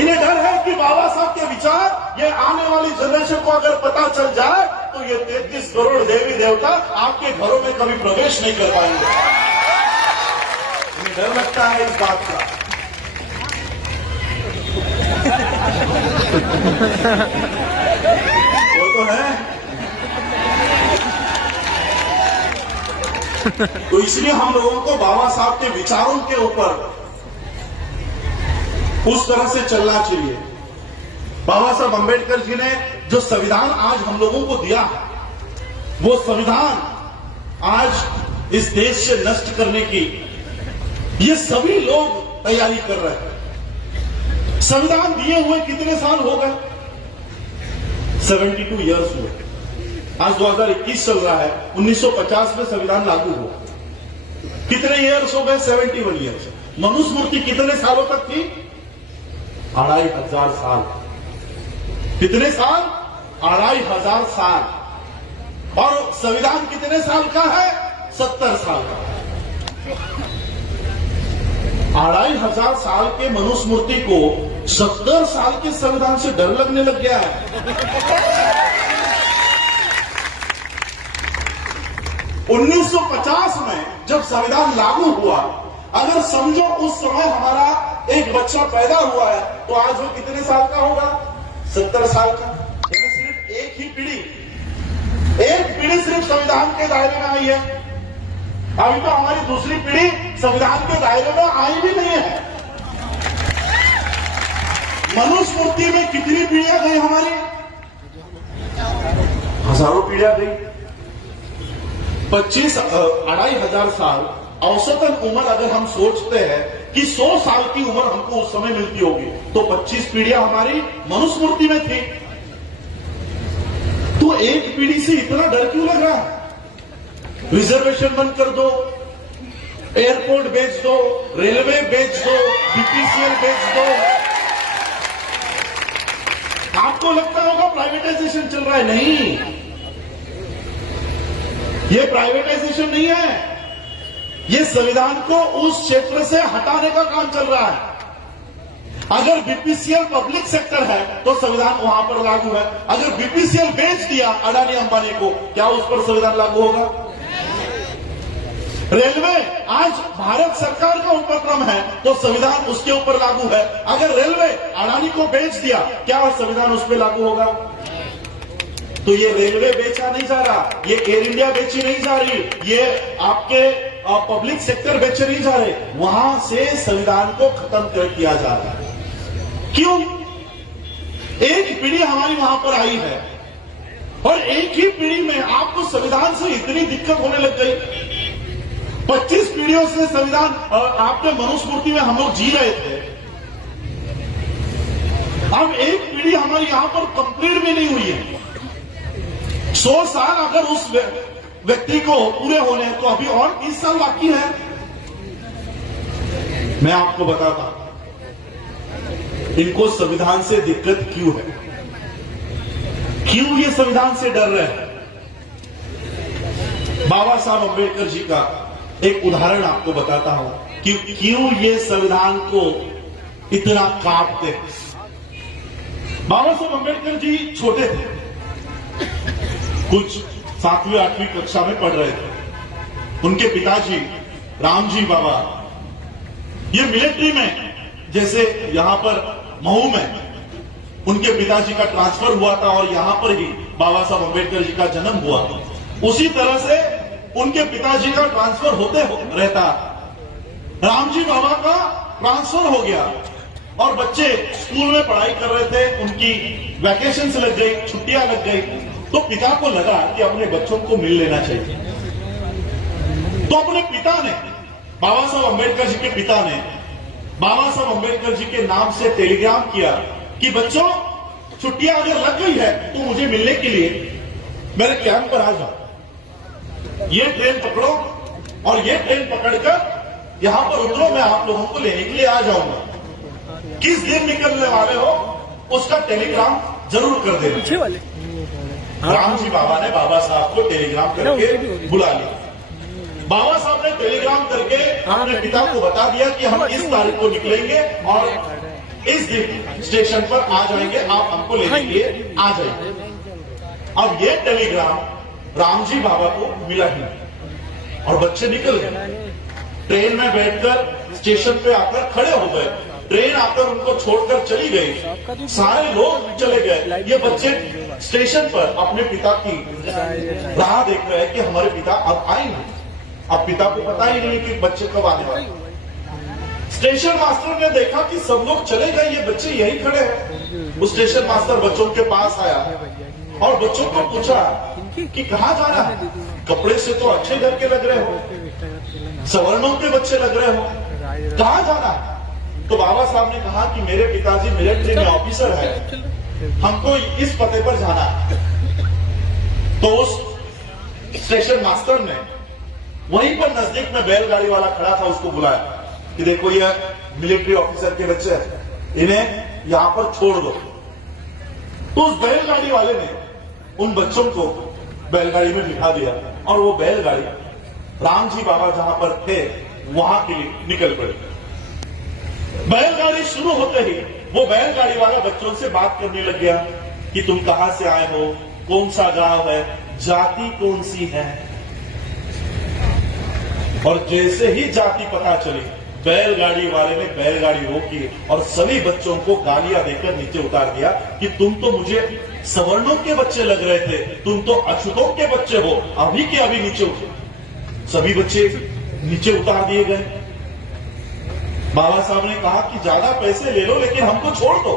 इन्हें डर है कि बाबा साहब के विचार ये आने वाली जनरेशन को अगर पता चल जाए तो ये 33 करोड़ देवी देवता आपके घरों में कभी प्रवेश नहीं कर पाएंगे। इन्हें डर लगता है इस बात का। वो तो है। तो इसलिए हम लोगों को बाबा साहब के विचारों के ऊपर उस तरह से चलना चाहिए। बाबा साहब अम्बेडकर जी ने जो संविधान आज हम लोगों को दिया, वो संविधान आज इस देश से नष्ट करने की ये सभी लोग तैयारी कर रहे हैं। संविधान दिए हुए कितने साल हो गए? 72 ईयर्स हुए। आज 2021 चल रहा है, 1950 में संविधान लागू हुआ। कितने ईयर्स हो गए? 71 ईयर्स। मनुस्मृति कितने सालों तक थी? 2500 साल। कितने साल? 2500 साल। और संविधान कितने साल का है? 70 साल का। 2500 साल के मनुस्मृति को 70 साल के संविधान से डर लगने लग गया है। 1950 में जब संविधान लागू हुआ, अगर समझो उस समय हमारा एक बच्चा पैदा हुआ है तो आज वो कितने साल का होगा? 70 साल का। यानी सिर्फ एक ही पीढ़ी, एक पीढ़ी सिर्फ संविधान के दायरे में आई है। अभी तो हमारी दूसरी पीढ़ी संविधान के दायरे में आई भी नहीं है। मनुस्मृति में कितनी पीढ़ियां गई हमारी? हजारों पीढ़ियां गई। 25,500 साल औसतन उम्र अगर हम सोचते हैं कि 100 साल की उम्र हमको उस समय मिलती होगी, तो 25 पीढ़ियां हमारी मनुस्मृति में थी। तो एक पीढ़ी से इतना डर क्यों लग रहा है? रिजर्वेशन बंद कर दो, एयरपोर्ट बेच दो, रेलवे बेच दो, बीपीसीएल बेच दो। आपको लगता होगा प्राइवेटाइजेशन चल रहा है, नहीं, ये प्राइवेटाइजेशन नहीं है, ये संविधान को उस क्षेत्र से हटाने का काम चल रहा है। अगर बीपीसीएल पब्लिक सेक्टर है तो संविधान वहां पर लागू है। अगर बीपीसीएल बेच दिया अडानी अंबानी को, क्या उस पर संविधान लागू होगा? रेलवे आज भारत सरकार का उपक्रम है तो संविधान उसके ऊपर लागू है। अगर रेलवे अडानी को बेच दिया, क्या संविधान उस पर लागू होगा? तो ये रेलवे बेचा नहीं जा रहा, ये एयर इंडिया बेची नहीं जा रही, ये आपके पब्लिक सेक्टर बेचे नहीं जा रहे, वहां से संविधान को खत्म कर दिया जा रहा है। क्यों? एक पीढ़ी हमारी वहां पर आई है और एक ही पीढ़ी में आपको संविधान से इतनी दिक्कत होने लग गई। 25 पीढ़ियों से संविधान आपके मनुस्मृति में हम लोग जी रहे थे, अब एक पीढ़ी हमारी यहां पर कंप्लीट भी नहीं हुई है। 100 साल अगर उस व्यक्ति को पूरे होने हैं तो अभी और 30 साल बाकी है। मैं आपको बताता हूं इनको संविधान से दिक्कत क्यों है, क्यों ये संविधान से डर रहे हैं। बाबा साहब अम्बेडकर जी का एक उदाहरण आपको बताता हूं कि क्यों ये संविधान को इतना काटते हैं। बाबा साहब अम्बेडकर जी छोटे थे, कुछ 7वीं 8वीं कक्षा में पढ़ रहे थे। उनके पिताजी रामजी बाबा ये मिलिट्री में, जैसे यहां पर महू में उनके पिताजी का ट्रांसफर हुआ था और यहां पर ही बाबा साहब अम्बेडकर जी का जन्म हुआ, उसी तरह से उनके पिताजी का ट्रांसफर होते रहता। रामजी बाबा का ट्रांसफर हो गया और बच्चे स्कूल में पढ़ाई कर रहे थे, उनकी वैकेशन से लग गई, छुट्टियां लग गई, तो पिता को लगा कि अपने बच्चों को मिल लेना चाहिए। तो अपने पिता ने, बाबा साहब अम्बेडकर जी के पिता ने बाबा साहब अम्बेडकर जी के नाम से टेलीग्राम किया कि बच्चों छुट्टियां अगर लग गई है तो मुझे मिलने के लिए मेरे कैंप पर आ जाओ, ये ट्रेन पकड़ो और ये ट्रेन पकड़कर यहां पर उतरो, मैं आप लोगों को लेने के लिए आ जाऊंगा। किस दिन निकलने वाले हो उसका टेलीग्राम जरूर कर देना। राम जी बाबा ने बाबा साहब को टेलीग्राम करके बुला लिया। बाबा साहब ने टेलीग्राम करके अपने पिता को बता दिया कि हम इस तारीख को निकलेंगे और इस दिन स्टेशन पर आ जाएंगे, आप हमको लेने के लिए आ जाएंगे। अब ये टेलीग्राम रामजी बाबा को मिला ही नहीं और बच्चे निकल गए। ट्रेन में बैठकर स्टेशन पे आकर खड़े हो गए, ट्रेन आकर उनको छोड़कर चली गई, सारे लोग चले गए। ये बच्चे स्टेशन पर अपने पिता की राह देख रहे हैं कि हमारे पिता अब आएंगे। अब पिता को पता ही नहीं कि बच्चे कब आने वाले। स्टेशन मास्टर ने देखा कि सब लोग चले गए, ये बच्चे यही खड़े हैं। उस स्टेशन मास्टर बच्चों के पास आया और बच्चों को पूछा कि कहां जाना है, कपड़े से तो अच्छे घर के लग रहे हो, सवर्णों के बच्चे लग रहे हो, कहां जाना है? तो बाबा साहब ने कहा कि मेरे पिताजी मिलिट्री में ऑफिसर है, हमको इस पते पर जाना है। तो उस स्टेशन मास्टर ने वहीं पर नजदीक में बैलगाड़ी वाला खड़ा था, उसको बुलाया कि देखो ये मिलिट्री ऑफिसर के बच्चे हैं, इन्हें यहां पर छोड़ दो। तो उस बैलगाड़ी वाले ने उन बच्चों को बैलगाड़ी में बिठा दिया और वो बैलगाड़ी रामजी बाबा जहां पर थे वहां के लिए निकल पड़ी। बैलगाड़ी शुरू होते ही वो बैलगाड़ी वाला बच्चों से बात करने लग गया कि तुम कहां से आए हो, कौन सा गांव है, जाति कौन सी है। और जैसे ही जाति पता चली, बैलगाड़ी वाले ने बैलगाड़ी रोकी और सभी बच्चों को गालियां देकर नीचे उतार दिया कि तुम तो मुझे सवर्णों के बच्चे लग रहे थे, तुम तो अछूतों के बच्चे हो, अभी के अभी नीचे उतरो। सभी बच्चे नीचे उतार दिए गए। बाबा साहब ने कहा कि ज्यादा पैसे ले लो लेकिन हमको छोड़ दो,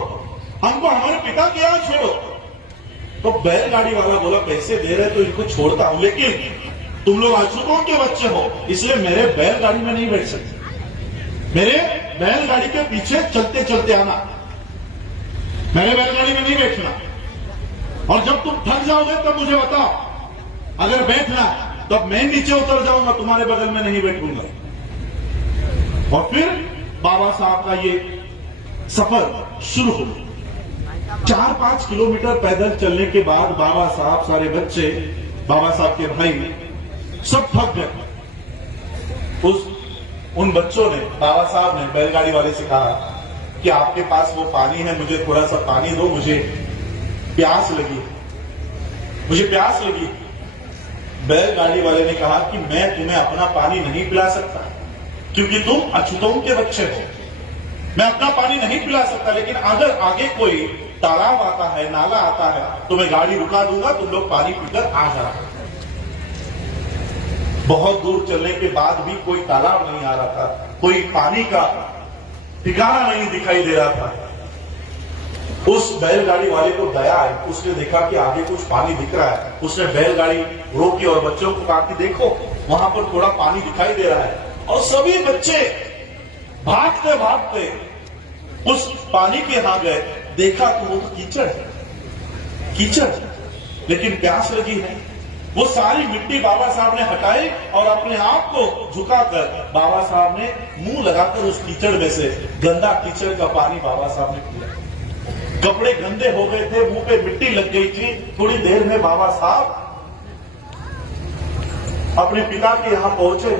हमको हमारे पिता के यहां छोड़ो। तो बैलगाड़ी वाला बोला पैसे दे रहे तो इनको छोड़ता हूं, लेकिन तुम लोग अछूतों के बच्चे हो इसलिए मेरे बैलगाड़ी में नहीं बैठ सकते, मेरे बैलगाड़ी के पीछे चलते चलते आना, मेरे बैलगाड़ी में नहीं बैठना। और जब तुम थक जाओगे तब मुझे बताओ, अगर बैठना तब मैं नीचे उतर जाऊंगा, तुम्हारे बगल में नहीं बैठूंगा। और फिर बाबा साहब का ये सफर शुरू हो। 4-5 किलोमीटर पैदल चलने के बाद बाबा साहब, सारे बच्चे, बाबा साहब के भाई सब थक गए। उन बच्चों ने, बाबा साहब ने बैलगाड़ी वाले से कहा कि आपके पास वो पानी है, मुझे थोड़ा सा पानी दो, मुझे प्यास लगी। बैलगाड़ी वाले ने कहा कि मैं तुम्हें अपना पानी नहीं पिला सकता, क्योंकि तुम अछूतों के बच्चे हो। मैं अपना पानी नहीं पिला सकता, लेकिन अगर आगे कोई तालाब आता है, नाला आता है, तो मैं गाड़ी रुका दूंगा, तुम लोग पानी पीकर आ जाना। बहुत दूर चलने के बाद भी कोई तालाब नहीं आ रहा था, कोई पानी का ठिकाना नहीं दिखाई दे रहा था। उस बैलगाड़ी वाले को दया आई, उसने देखा कि आगे कुछ पानी दिख रहा है। उसने बैलगाड़ी रोकी और बच्चों को कहा कि देखो वहां पर थोड़ा पानी दिखाई दे रहा है। और सभी बच्चे भागते भागते उस पानी के यहां गए। देखा तो वो कीचड़ है, कीचड़, लेकिन प्यास लगी है। वो सारी मिट्टी बाबा साहब ने हटाई और अपने आप को झुकाकर बाबा साहब ने मुंह लगाकर उस कीचड़ में से गंदा कीचड़ का पानी बाबा साहब ने पिया। कपड़े गंदे हो गए थे, मुंह पे मिट्टी लग गई थी। थोड़ी देर में बाबा साहब अपने पिता के यहां पहुंचे।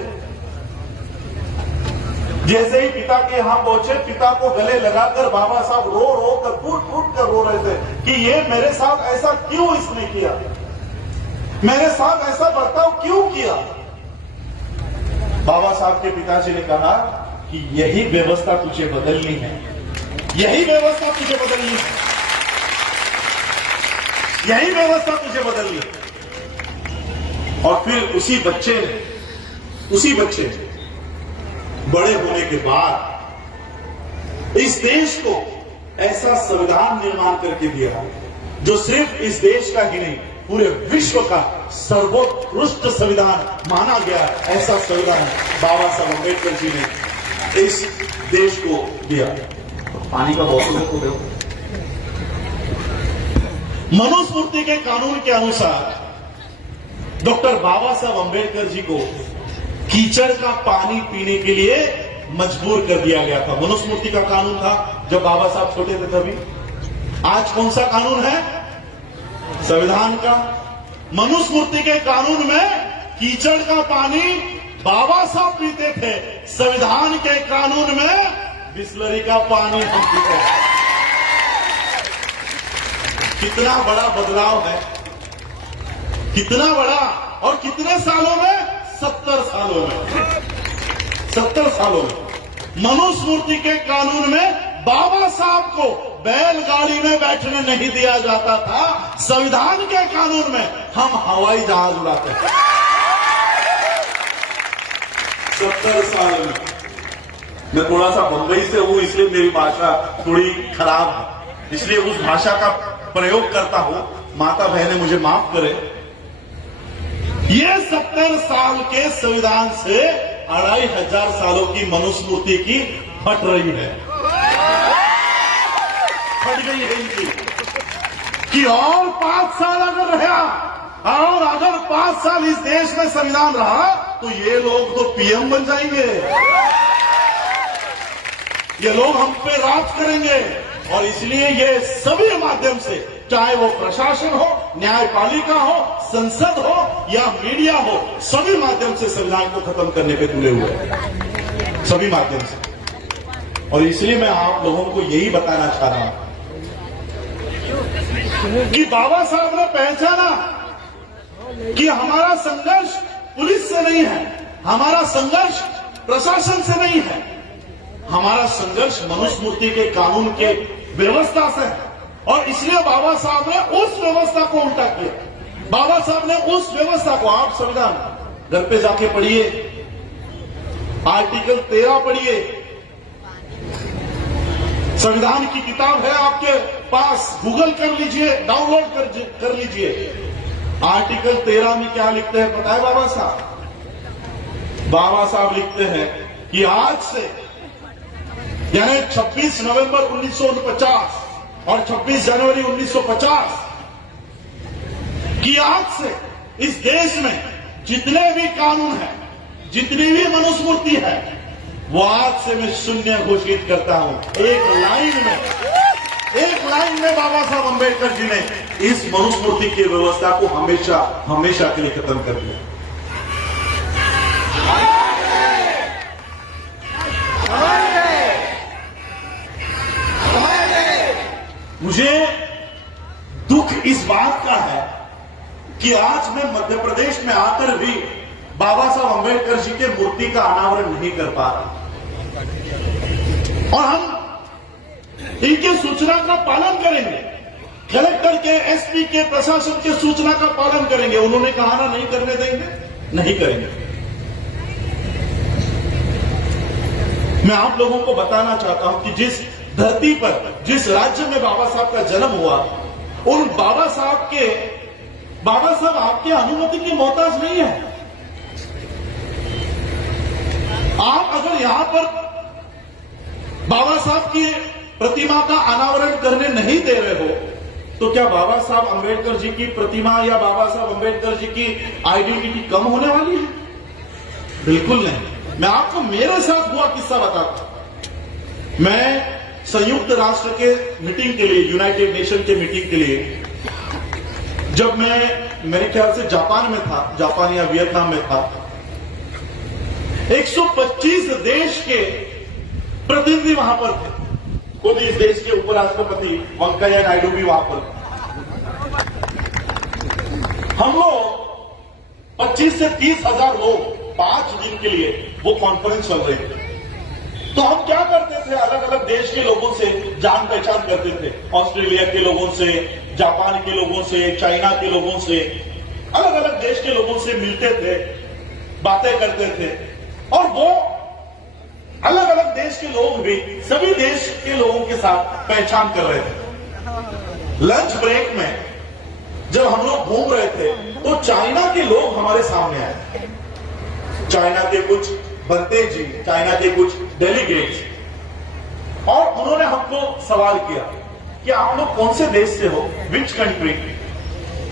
जैसे ही पिता के यहां पहुंचे, पिता को गले लगाकर बाबा साहब रो रो कर, फूट फूट कर रो रहे थे कि ये मेरे साथ ऐसा क्यों इसने किया, मेरे साथ ऐसा बर्ताव क्यों किया। बाबा साहब के पिताजी ने कहा कि यही व्यवस्था तुझे बदलनी है, यही व्यवस्था तुझे बदलनी है, यही व्यवस्था तुझे बदलनी है। और फिर उसी बच्चे ने बड़े होने के बाद इस देश को ऐसा संविधान निर्माण करके दिया जो सिर्फ इस देश का ही नहीं, पूरे विश्व का सर्वोत्कृष्ट संविधान माना गया। ऐसा संविधान बाबा साहब अम्बेडकर जी ने इस देश को दिया। पानी का बोतल को दो। मनुस्मृति के कानून के अनुसार डॉक्टर बाबा साहब अम्बेडकर जी को कीचड़ का पानी पीने के लिए मजबूर कर दिया गया था। मनुस्मृति का कानून था जब बाबा साहब छोटे थे तभी। आज कौन सा कानून है? संविधान का। मनुस्मृति के कानून में कीचड़ का पानी बाबा साहब पीते थे, संविधान के कानून में बिस्लरी का पानी हम पीते हैं। कितना बड़ा बदलाव है, कितना बड़ा, और कितने सालों में? 70 सालों में। 70 सालों में मनुस्मृति के कानून में बाबा साहब को बैलगाड़ी में बैठने नहीं दिया जाता था, संविधान के कानून में हम हवाई जहाज उड़ाते हैं। 70 साल में। मैं थोड़ा सा बंबई से हूं, इसलिए मेरी भाषा थोड़ी खराब है, इसलिए उस भाषा का प्रयोग करता हूं। माता बहनें मुझे माफ करें। ये 70 साल के संविधान से 2500 सालों की मनुस्मृति की फट रही है, फट गई है इनकी कि और 5 साल अगर रहा, और अगर 5 साल इस देश में संविधान रहा तो ये लोग तो पीएम बन जाएंगे, ये लोग हम पे राज करेंगे। और इसलिए ये सभी माध्यम से, चाहे वो प्रशासन हो, न्यायपालिका हो, संसद हो या मीडिया हो, सभी माध्यम से संविधान को खत्म करने पे तुले हुए हैं, सभी माध्यम से। और इसलिए मैं आप लोगों को यही बताना चाह रहा हूं कि बाबा साहब ने पहचाना कि हमारा संघर्ष पुलिस से नहीं है, हमारा संघर्ष प्रशासन से नहीं है, हमारा संघर्ष मनुस्मृति के कानून के व्यवस्था से है। और इसलिए बाबा साहब ने उस व्यवस्था को उल्टा किया। बाबा साहब ने उस व्यवस्था को, आप संविधान घर पे जाके पढ़िए, आर्टिकल 13 पढ़िए, संविधान की किताब है आपके पास, गूगल कर लीजिए, डाउनलोड कर लीजिए। आर्टिकल 13 में क्या लिखते हैं पता है बाबा साहब? बाबा साहब लिखते हैं कि आज से, यानी 26 नवंबर 1949 और 26 जनवरी 1950 कि आज से इस देश में जितने भी कानून हैं, जितनी भी मनुस्मृति है, वो आज से मैं शून्य घोषित करता हूं। एक लाइन में बाबा साहब अंबेडकर जी ने इस मनुस्मृति की व्यवस्था को हमेशा हमेशा के लिए खत्म कर दिया। मुझे दुख इस बात का है कि आज मैं मध्य प्रदेश में आकर भी बाबा साहब अंबेडकर जी के मूर्ति का अनावरण नहीं कर पा रहा, और हम इनके सूचना का पालन करेंगे। कलेक्टर के, एसपी के, प्रशासन के सूचना का पालन करेंगे। उन्होंने कहा ना नहीं करने देंगे, नहीं करेंगे। मैं आप लोगों को बताना चाहता हूं कि जिस धरती पर, जिस राज्य में बाबा साहब का जन्म हुआ, उन बाबा साहब आपकी अनुमति की मोहताज नहीं है। आप अगर यहां पर बाबा साहब की प्रतिमा का अनावरण करने नहीं दे रहे हो, तो क्या बाबा साहब अंबेडकर जी की प्रतिमा या बाबा साहब अंबेडकर जी की आइडेंटिटी कम होने वाली है? बिल्कुल नहीं। मैं आपको मेरे साथ हुआ किस्सा बताता हूं। मैं संयुक्त राष्ट्र के मीटिंग के लिए, यूनाइटेड नेशन के मीटिंग के लिए, जब मैं मेरे ख्याल से जापान में था, जापान या वियतनाम में था, 125 देश के प्रतिनिधि वहां पर थे। खुद इस देश के उपराष्ट्रपति वेंकैया नायडू भी वहां पर थे। हम लोग 25 से 30 हजार लोग 5 दिन के लिए वो कॉन्फ्रेंस चल रही थी। तो हम क्या करते थे, अलग अलग देश के लोगों से जान पहचान करते थे। ऑस्ट्रेलिया के लोगों से, जापान के लोगों से, चाइना के लोगों से, अलग अलग देश के लोगों से मिलते थे, बातें करते थे। और वो अलग अलग देश के लोग भी सभी देश के लोगों के साथ पहचान कर रहे थे। लंच ब्रेक में जब हम लोग घूम रहे थे, तो चाइना के लोग हमारे सामने आए। चाइना के कुछ बनते जी, चाइना के कुछ डेलीगेट्स, और उन्होंने हमको सवाल किया कि आप लोग कौन से देश से हो, विच कंट्री?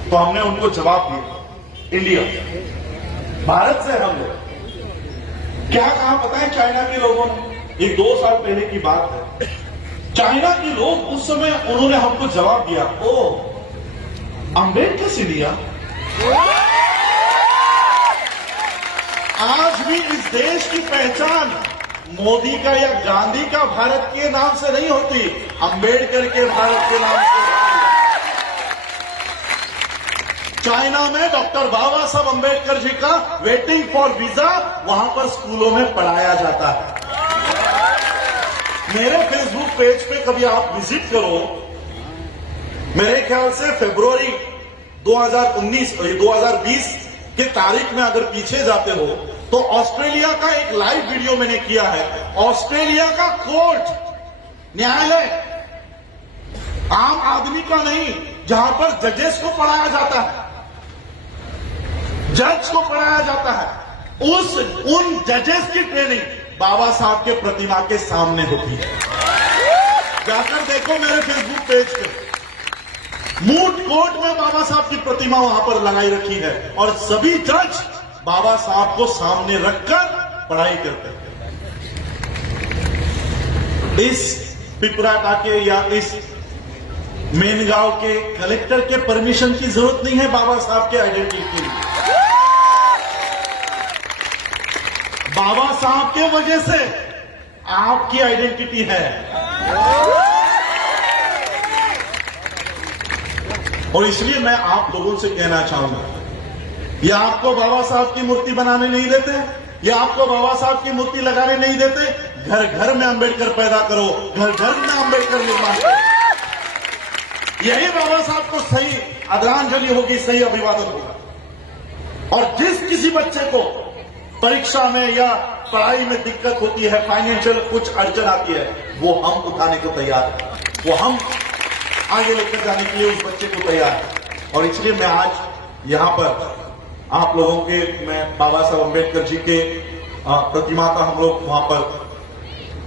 तो हमने उनको जवाब दिया, इंडिया, भारत से हम लोग। क्या कहा पता है चाइना के लोगों ने? ये 2 साल पहले की बात है। चाइना के लोग उस समय उन्होंने हमको जवाब दिया, ओ अंबेडकर इंडिया। आज भी इस देश की पहचान मोदी का या गांधी का भारत के नाम से नहीं होती, अंबेडकर के भारत के नाम से। चाइना में डॉक्टर बाबा साहब अंबेडकर जी का वेटिंग फॉर वीजा वहां पर स्कूलों में पढ़ाया जाता है। मेरे फेसबुक पेज पे कभी आप विजिट करो, मेरे ख्याल से फरवरी 2019 और 2020 के तारीख में अगर पीछे जाते हो, तो ऑस्ट्रेलिया का एक लाइव वीडियो मैंने किया है। ऑस्ट्रेलिया का कोर्ट, न्यायालय, आम आदमी का नहीं, जहां पर जजेस को पढ़ाया जाता है, जज को पढ़ाया जाता है, उन जजेस की ट्रेनिंग बाबा साहब के प्रतिमा के सामने होती है। जाकर देखो मेरे फेसबुक पेज पे, मूट कोर्ट में बाबा साहब की प्रतिमा वहां पर लगाई रखी है, और सभी जज बाबा साहब को सामने रखकर पढ़ाई करते हैं। इस पिपराटा के या इस मेनगांव के कलेक्टर के परमिशन की जरूरत नहीं है बाबा साहब के आइडेंटिटी के लिए। बाबा साहब के वजह से आपकी आइडेंटिटी है। और इसलिए मैं आप लोगों से कहना चाहूंगा, या आपको बाबा साहब की मूर्ति बनाने नहीं देते, या आपको बाबा साहब की मूर्ति लगाने नहीं देते, घर घर में अंबेडकर पैदा करो, घर घर में अंबेडकर निर्माण करो। यही बाबा साहब को सही आदरांजलि होगी, सही अभिवादन होगा। और जिस किसी बच्चे को परीक्षा में या पढ़ाई में दिक्कत होती है, फाइनेंशियल कुछ अड़चन आती है, वो हम उठाने को तैयार हैं, वो हम आगे लेकर जाने के लिए उस बच्चे को तैयार है। और इसलिए मैं आज यहां पर आप लोगों के, मैं बाबा साहब अंबेडकर जी के प्रतिमा का हम लोग वहां पर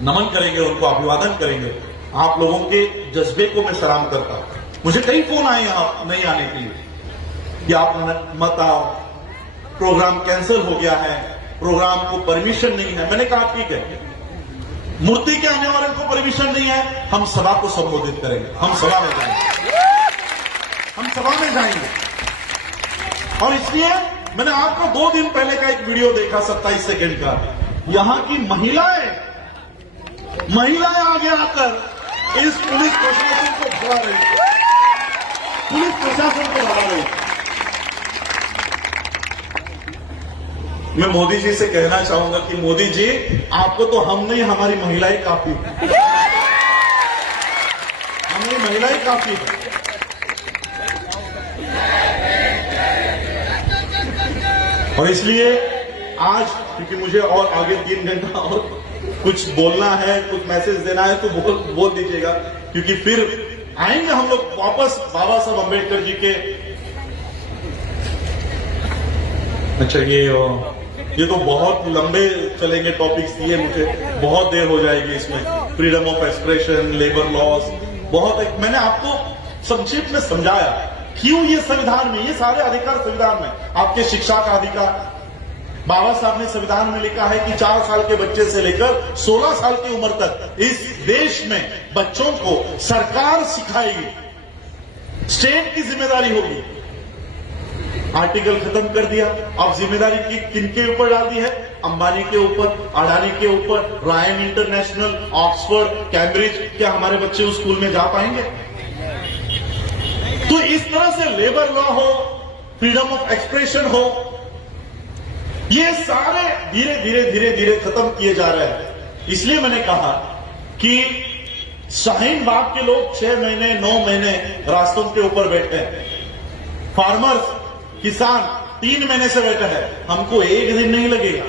नमन करेंगे, उनको अभिवादन करेंगे। आप लोगों के जज्बे को मैं सलाम करता हूं। मुझे कई फोन आए यहां नहीं आने के लिए, कि आप मत आओ, प्रोग्राम कैंसिल हो गया है, प्रोग्राम को परमिशन नहीं है। मैंने कहा ठीक है, मूर्ति के आने वाले को परमिशन नहीं है, हम सभा को संबोधित करेंगे, हम सभा में जाएंगे, हम सभा में जाएंगे। और इसलिए मैंने आपको 2 दिन पहले का एक वीडियो देखा 27 सेकंड का। यहां की महिलाएं आगे आकर इस पुलिस प्रशासन को भगा रही, पुलिस प्रशासन को भगा रही। मैं मोदी जी से कहना चाहूंगा कि मोदी जी, आपको तो हम नहीं, हमारी महिलाएं काफी है, हमारी महिलाएं काफी है। और इसलिए आज, क्योंकि मुझे और आगे 3 घंटा और कुछ बोलना है, कुछ मैसेज देना है, तो बोल दीजिएगा, क्योंकि फिर आएंगे हम लोग वापस बाबा साहब अम्बेडकर जी के। अच्छा, ये तो बहुत लंबे चलेंगे टॉपिक्स, ये मुझे बहुत देर हो जाएगी इसमें। Freedom of expression, labour laws, बहुत मैंने आपको संक्षिप्त में समझाया क्यों ये संविधान में, ये सारे अधिकार संविधान में। आपके शिक्षा का अधिकार, बाबा साहब ने संविधान में लिखा है कि 4 साल के बच्चे से लेकर 16 साल की उम्र तक इस देश में बच्चों को सरकार सिखाएगी, स्टेट की जिम्मेदारी होगी। आर्टिकल खत्म कर दिया। अब जिम्मेदारी किनके ऊपर डाल दी है? अंबानी के ऊपर, अडानी के ऊपर, रायन इंटरनेशनल, ऑक्सफोर्ड, कैम्ब्रिज। क्या हमारे बच्चे उस स्कूल में जा पाएंगे? तो इस तरह से लेबर लॉ हो, फ्रीडम ऑफ एक्सप्रेशन हो, ये सारे धीरे धीरे धीरे धीरे खत्म किए जा रहे हैं। इसलिए मैंने कहा कि शाहीन बाग के लोग 6 महीने 9 महीने रास्तों के ऊपर बैठे हैं, फार्मर्स, किसान 3 महीने से बैठे हैं। हमको 1 दिन नहीं लगेगा,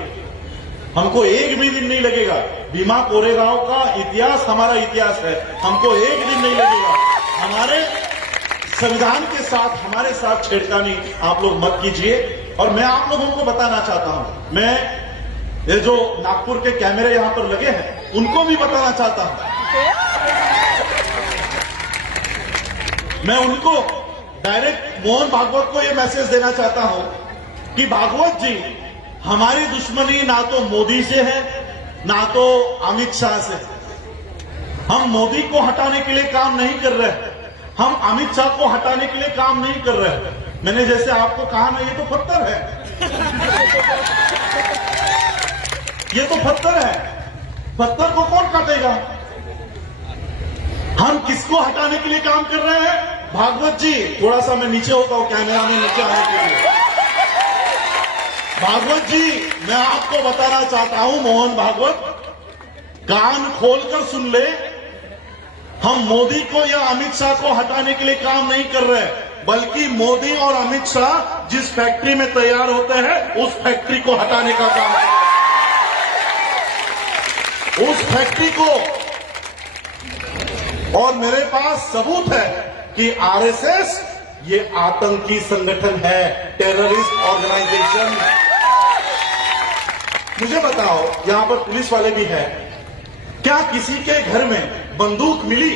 हमको 1 भी दिन नहीं लगेगा। भीमा कोरेगांव का इतिहास हमारा इतिहास है, हमको 1 दिन नहीं लगेगा। हमारे संविधान के साथ, हमारे साथ छेड़खानी आप लोग मत कीजिए। और मैं आप लोगों को बताना चाहता हूं, मैं ये जो नागपुर के कैमरे यहां पर लगे हैं उनको भी बताना चाहता हूं, मैं उनको डायरेक्ट मोहन भागवत को ये मैसेज देना चाहता हूं कि भागवत जी, हमारी दुश्मनी ना तो मोदी से है ना तो अमित शाह से। हम मोदी को हटाने के लिए काम नहीं कर रहे, हम अमित शाह को हटाने के लिए काम नहीं कर रहे। मैंने जैसे आपको कहा ना, ये तो पत्थर है, ये तो पत्थर है, पत्थर को कौन काटेगा? हम किसको हटाने के लिए काम कर रहे हैं? भागवत जी, थोड़ा सा मैं नीचे होता हूं कैमरा में नीचे आने के लिए। भागवत जी, मैं आपको बताना चाहता हूं, मोहन भागवत, कान खोलकर सुन ले, हम मोदी को या अमित शाह को हटाने के लिए काम नहीं कर रहे, बल्कि मोदी और अमित शाह जिस फैक्ट्री में तैयार होते हैं उस फैक्ट्री को हटाने का काम है। उस फैक्ट्री को, और मेरे पास सबूत है कि आरएसएस ये आतंकी संगठन है, टेररिस्ट ऑर्गेनाइजेशन। मुझे बताओ, यहां पर पुलिस वाले भी हैं, क्या किसी के घर में बंदूक मिली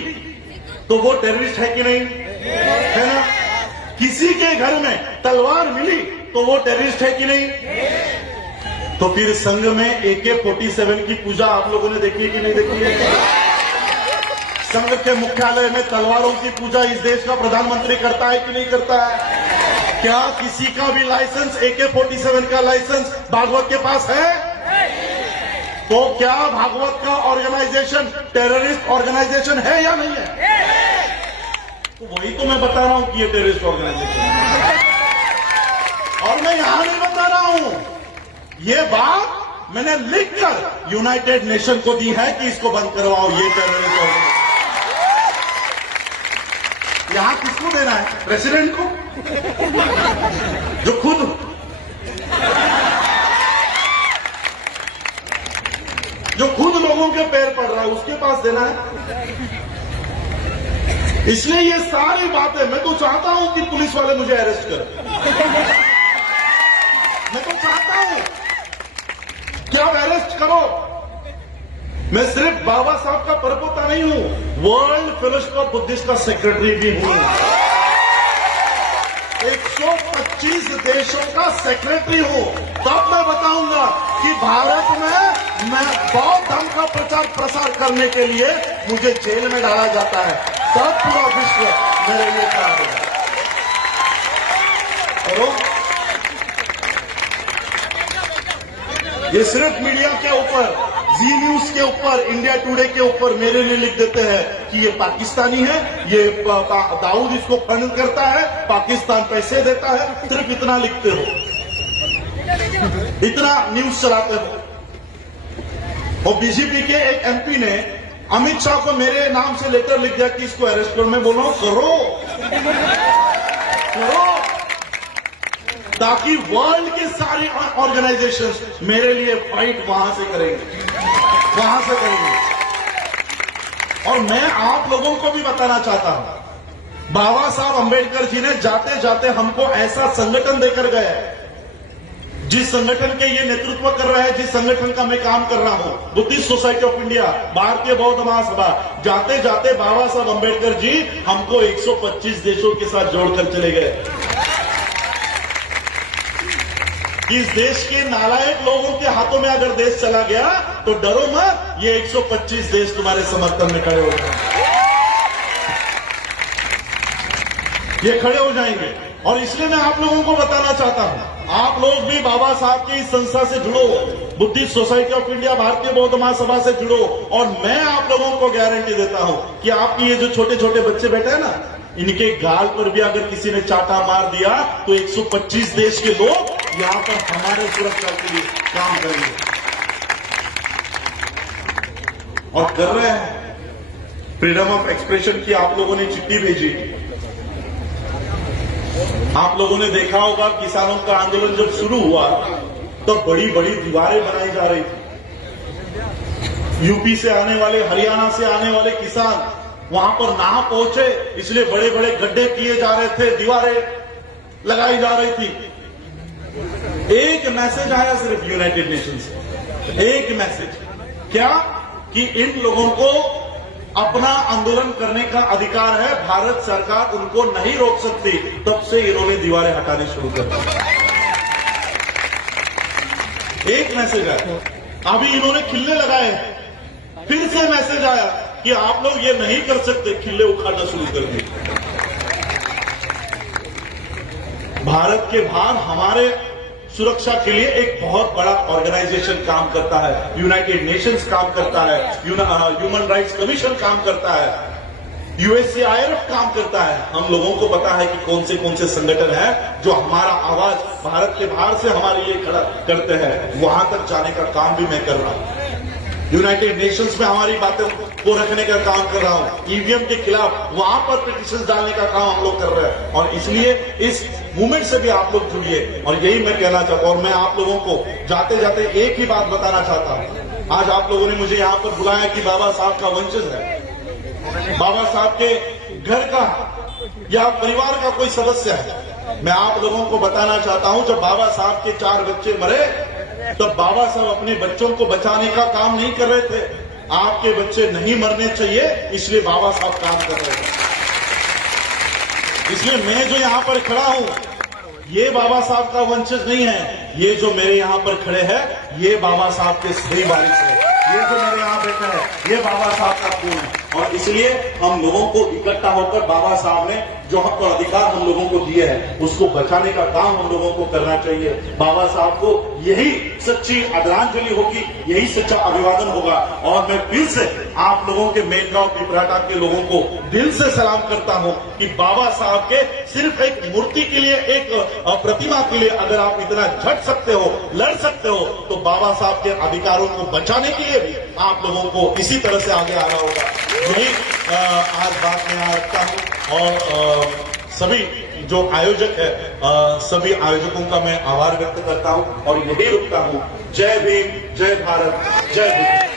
तो वो टेररिस्ट है कि नहीं? है ना? किसी के घर में तलवार मिली तो वो टेररिस्ट है कि नहीं? तो फिर संघ में AK-47 की पूजा आप लोगों ने देखी है कि नहीं देखी है? संघ के मुख्यालय में तलवारों की पूजा इस देश का प्रधानमंत्री करता है कि नहीं करता है? क्या किसी का भी लाइसेंस, AK-47 का लाइसेंस भागवत के पास है? तो क्या भागवत का ऑर्गेनाइजेशन टेररिस्ट ऑर्गेनाइजेशन है या नहीं है? तो वही तो मैं बता रहा हूं कि ये टेररिस्ट ऑर्गेनाइजेशन है। और मैं यहां नहीं बता रहा हूं, ये बात मैंने लिखकर यूनाइटेड नेशन को दी है कि इसको बंद करवाओ, ये टेररिस्ट ऑर्गेनाइजेशन। यहां किसको देना है? प्रेसिडेंट को, जो खुद लोगों के पैर पड़ रहा है, उसके पास देना है। इसलिए ये सारी बातें, मैं तो चाहता हूं कि पुलिस वाले मुझे अरेस्ट करें, मैं तो चाहता हूं कि आप अरेस्ट करो। मैं सिर्फ बाबा साहब का परपोता नहीं हूं, वर्ल्ड फेलोशिप ऑफ बुद्धिस्ट का सेक्रेटरी भी हूं। 125 125 देशों का सेक्रेटरी हूं, तब मैं बताऊंगा कि भारत में मैं बौद्ध धर्म का प्रचार प्रसार करने के लिए मुझे जेल में डाला जाता है, तब पूरा विश्व मेरे लिए खड़ा होगा। और ये सिर्फ मीडिया के ऊपर, जी न्यूज के ऊपर, इंडिया टुडे के ऊपर मेरे लिए लिख देते हैं कि ये पाकिस्तानी है, ये दाऊद इसको फंड करता है, पाकिस्तान पैसे देता है, सिर्फ इतना लिखते हो, इतना न्यूज चलाते हो। और बीजेपी के एक एमपी ने अमित शाह को मेरे नाम से लेटर लिख दिया कि इसको अरेस्ट करो। मैं बोल रहा हूं करो, ताकि वर्ल्ड के सारे ऑर्गेनाइजेशंस मेरे लिए फाइट वहां से करेंगे, वहां से करेंगे। और मैं आप लोगों को भी बताना चाहता हूं, बाबा साहब अंबेडकर जी ने जाते जाते हमको ऐसा संगठन देकर गए, जिस संगठन के ये नेतृत्व कर रहा है, जिस संगठन का मैं काम कर रहा हूं, बुद्धिस्ट सोसाइटी ऑफ इंडिया, भारतीय बौद्ध महासभा, जाते जाते बाबा साहब अंबेडकर जी हमको 125 देशों के साथ जोड़कर चले गए। इस देश के नालायक लोगों के हाथों में अगर देश चला गया तो डरो मत, ये 125 देश तुम्हारे समर्थन में खड़े हो जाएंगे, ये खड़े हो जाएंगे। और इसलिए मैं आप लोगों को बताना चाहता हूं, आप लोग भी बाबा साहब की इस संस्था से जुड़ो, बुद्धिस्ट सोसाइटी ऑफ इंडिया, भारतीय बौद्ध महासभा से जुड़ो। और मैं आप लोगों को गारंटी देता हूं कि आपकी ये जो छोटे छोटे बच्चे बैठे हैं ना, इनके गाल पर भी अगर किसी ने चाटा मार दिया तो 125 देश के लोग यहां पर हमारे सुरक्षा के लिए काम करेंगे और कर रहे हैं। फ्रीडम ऑफ एक्सप्रेशन की आप लोगों ने चिट्ठी भेजी, आप लोगों ने देखा होगा किसानों का आंदोलन जब शुरू हुआ तो बड़ी बड़ी दीवारें बनाई जा रही थी। यूपी से आने वाले, हरियाणा से आने वाले किसान वहां पर ना पहुंचे, इसलिए बड़े बड़े गड्ढे किए जा रहे थे, दीवारें लगाई जा रही थी। एक मैसेज आया सिर्फ यूनाइटेड नेशन से, एक मैसेज, क्या कि इन लोगों को अपना आंदोलन करने का अधिकार है, भारत सरकार उनको नहीं रोक सकती। तब से इन्होंने दीवारें हटानी शुरू कर दी। एक मैसेज आया, अभी इन्होंने खिल्ले लगाए, फिर से मैसेज आया कि आप लोग ये नहीं कर सकते, खिल्ले उखाड़ना शुरू कर दिए। भारत के बाहर हमारे सुरक्षा के लिए एक बहुत बड़ा ऑर्गेनाइजेशन काम करता है, यूनाइटेड नेशंस काम करता है, ह्यूमन राइट्स कमीशन काम करता है, यूएससीआईआरएफ काम करता है। हम लोगों को पता है कि कौन से संगठन है जो हमारा आवाज भारत के बाहर से हमारे लिए खड़ा करते हैं। वहां तक जाने का काम भी मैं कर रहा हूं, यूनाइटेड नेशंस में हमारी बातों को रखने का काम कर रहा हूं, ईवीएम के खिलाफ वहां पर पिटीशन डालने का काम हम लोग कर रहे हैं। और इसलिए इस मूवमेंट से भी आप लोग जुड़िए। और यही मैं कहना चाहता हूं, और मैं आप लोगों को जाते जाते एक ही बात बताना चाहता हूं। आज आप लोगों ने मुझे यहां पर बुलाया कि बाबा साहब का वंशज है, बाबा साहब के घर का या परिवार का कोई सदस्य है। मैं आप लोगों को बताना चाहता हूं, जब बाबा साहब के 4 बच्चे मरे तब बाबा साहब अपने बच्चों को बचाने का काम नहीं कर रहे थे। आपके बच्चे नहीं मरने चाहिए, इसलिए बाबा साहब काम कर रहे थे। इसलिए मैं जो यहां पर खड़ा हूं, ये बाबा साहब का वंशज नहीं है। ये जो मेरे यहां पर खड़े हैं, ये बाबा साहब के सही वारिस है। ये जो मेरे यहां बैठा है, ये बाबा साहब का खून है। और इसलिए हम लोगों को इकट्ठा होकर बाबा साहब ने जो हक और अधिकार हम लोगों को दिए हैं, उसको बचाने का काम हम लोगों को करना चाहिए। बाबा साहब को यही सच्ची आदरांजलि होगी, यही सच्चा अभिवादन होगा। और मैं फिर से आप लोगों के मेलगांव पिपराटा के लोगों को दिल से सलाम करता हूं कि बाबा साहब के सिर्फ एक मूर्ति के लिए, एक प्रतिमा के लिए अगर आप इतना झट सकते हो, लड़ सकते हो, तो बाबा साहब के अधिकारों को बचाने के लिए भी आप लोगों को इसी तरह से आगे आना होगा। यही आज बात मैं यहाँ रखता हूं। और सभी जो आयोजक है, सभी आयोजकों का मैं आभार व्यक्त करता हूं और यही रुकता हूं। जय भीम, जय भारत, जय बुद्ध।